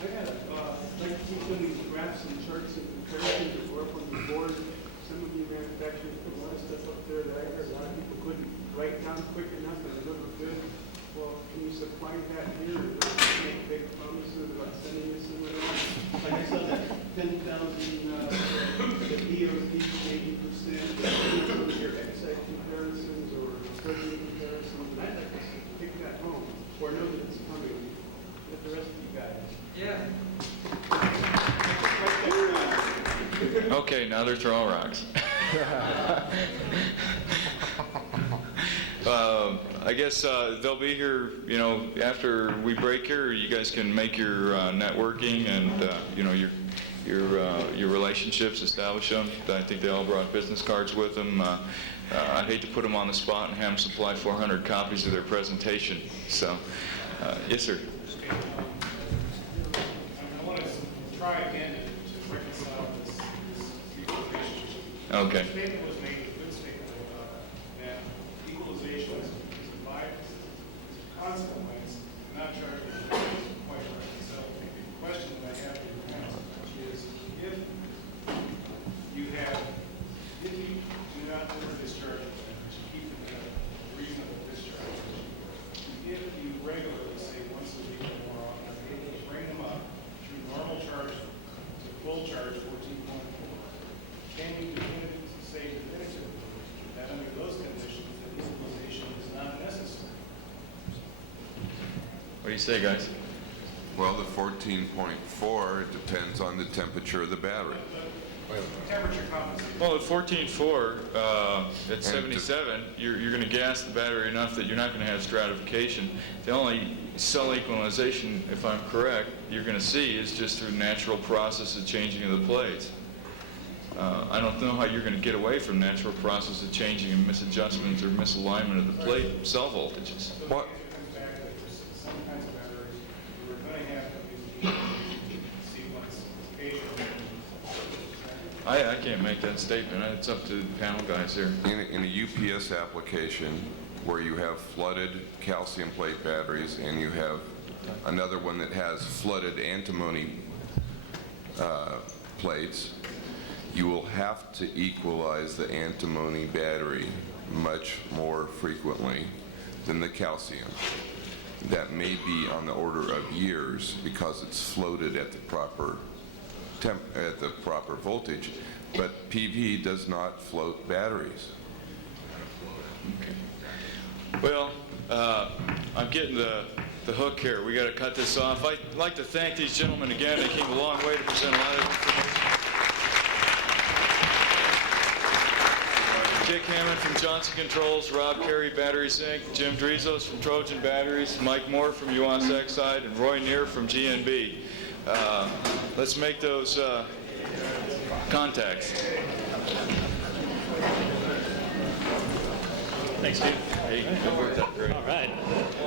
I had like to see some of these graphs and charts and comparisons that were up on the board. Some of you manufacturers put a lot of stuff up there that I heard a lot of people couldn't write down quick enough and it looked good. Well, can you supply that here or make big promises about sending us somewhere else? Like I saw that 10,000, the EOD 80%, some of your excite comparisons or protein comparisons. I'd like to take that home or know that it's coming with the rest of you guys. Yeah. Okay, now they're throwing rocks. I guess they'll be here, after we break here. You guys can make your networking and, your relationships, establish them. I think they all brought business cards with them. I'd hate to put them on the spot and have them supply 400 copies of their presentation. So, yes, sir. I want to try again to reconcile this relationship. Okay. The statement was made, a good statement, that equalization is a consequence, not charging quite right. So the question that I have for you now is, if you do not over discharge, to keep a reasonable discharge, if you regularly, say once a week or more often, bring them up through normal charge to full charge 14.4, can you say definitively that under those conditions, that equalization is not necessary? What do you say, guys? Well, the 14.4 depends on the temperature of the battery. Temperature compensates. Well, at 14.4, at 77, you're going to gas the battery enough that you're not going to have stratification. The only cell equalization, if I'm correct, you're going to see is just through natural process of changing of the plates. I don't know how you're going to get away from natural process of changing and misadjustments or misalignment of the plate cell voltages. What? Some kinds of batteries, we're going to have to sequence occasionally. I can't make that statement. It's up to the panel guys here. In a UPS application where you have flooded calcium plate batteries and you have another one that has flooded antimony plates, you will have to equalize the antimony battery much more frequently than the calcium. That may be on the order of years because it's floated at the proper voltage, but PV does not float batteries. Okay. Well, I'm getting the hook here. We got to cut this off. I'd like to thank these gentlemen again. They came a long way to present a lot of information. Dick Hammond from Johnson Controls, Rob Carey, Battery Sync, Jim Drizos from Trojan Batteries, Mike Moore from US Exide, and Roy Neer from GNB. Let's make those contacts. Thanks, Steve. Hey, that worked out great. All right.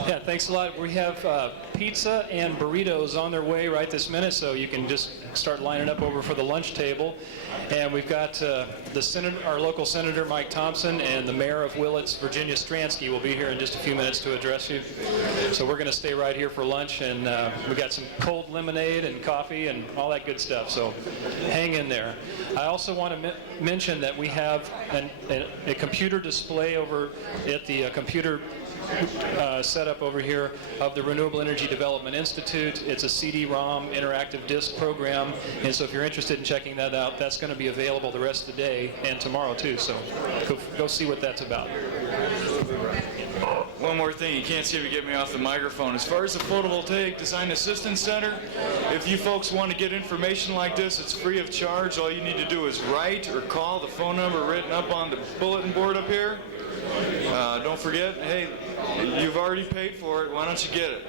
Yeah, thanks a lot. We have pizza and burritos on their way right this minute, so you can just start lining up over for the lunch table. And we've got our local senator, Mike Thompson, and the mayor of Willits, Virginia Stransky, will be here in just a few minutes to address you. So we're going to stay right here for lunch, and we got some cold lemonade and coffee and all that good stuff. So hang in there. I also want to mention that we have a computer display over at the computer setup over here of the Renewable Energy Development Institute. It's a CD-ROM interactive disc program, and so if you're interested in checking that out, that's going to be available the rest of the day and tomorrow too, so go see what that's about. One more thing, you can't see if you get me off the microphone. As far as the Photovoltaic Design Assistance Center, if you folks want to get information like this, it's free of charge. All you need to do is write or call the phone number written up on the bulletin board up here. Don't forget, hey, you've already paid for it. Why don't you get it?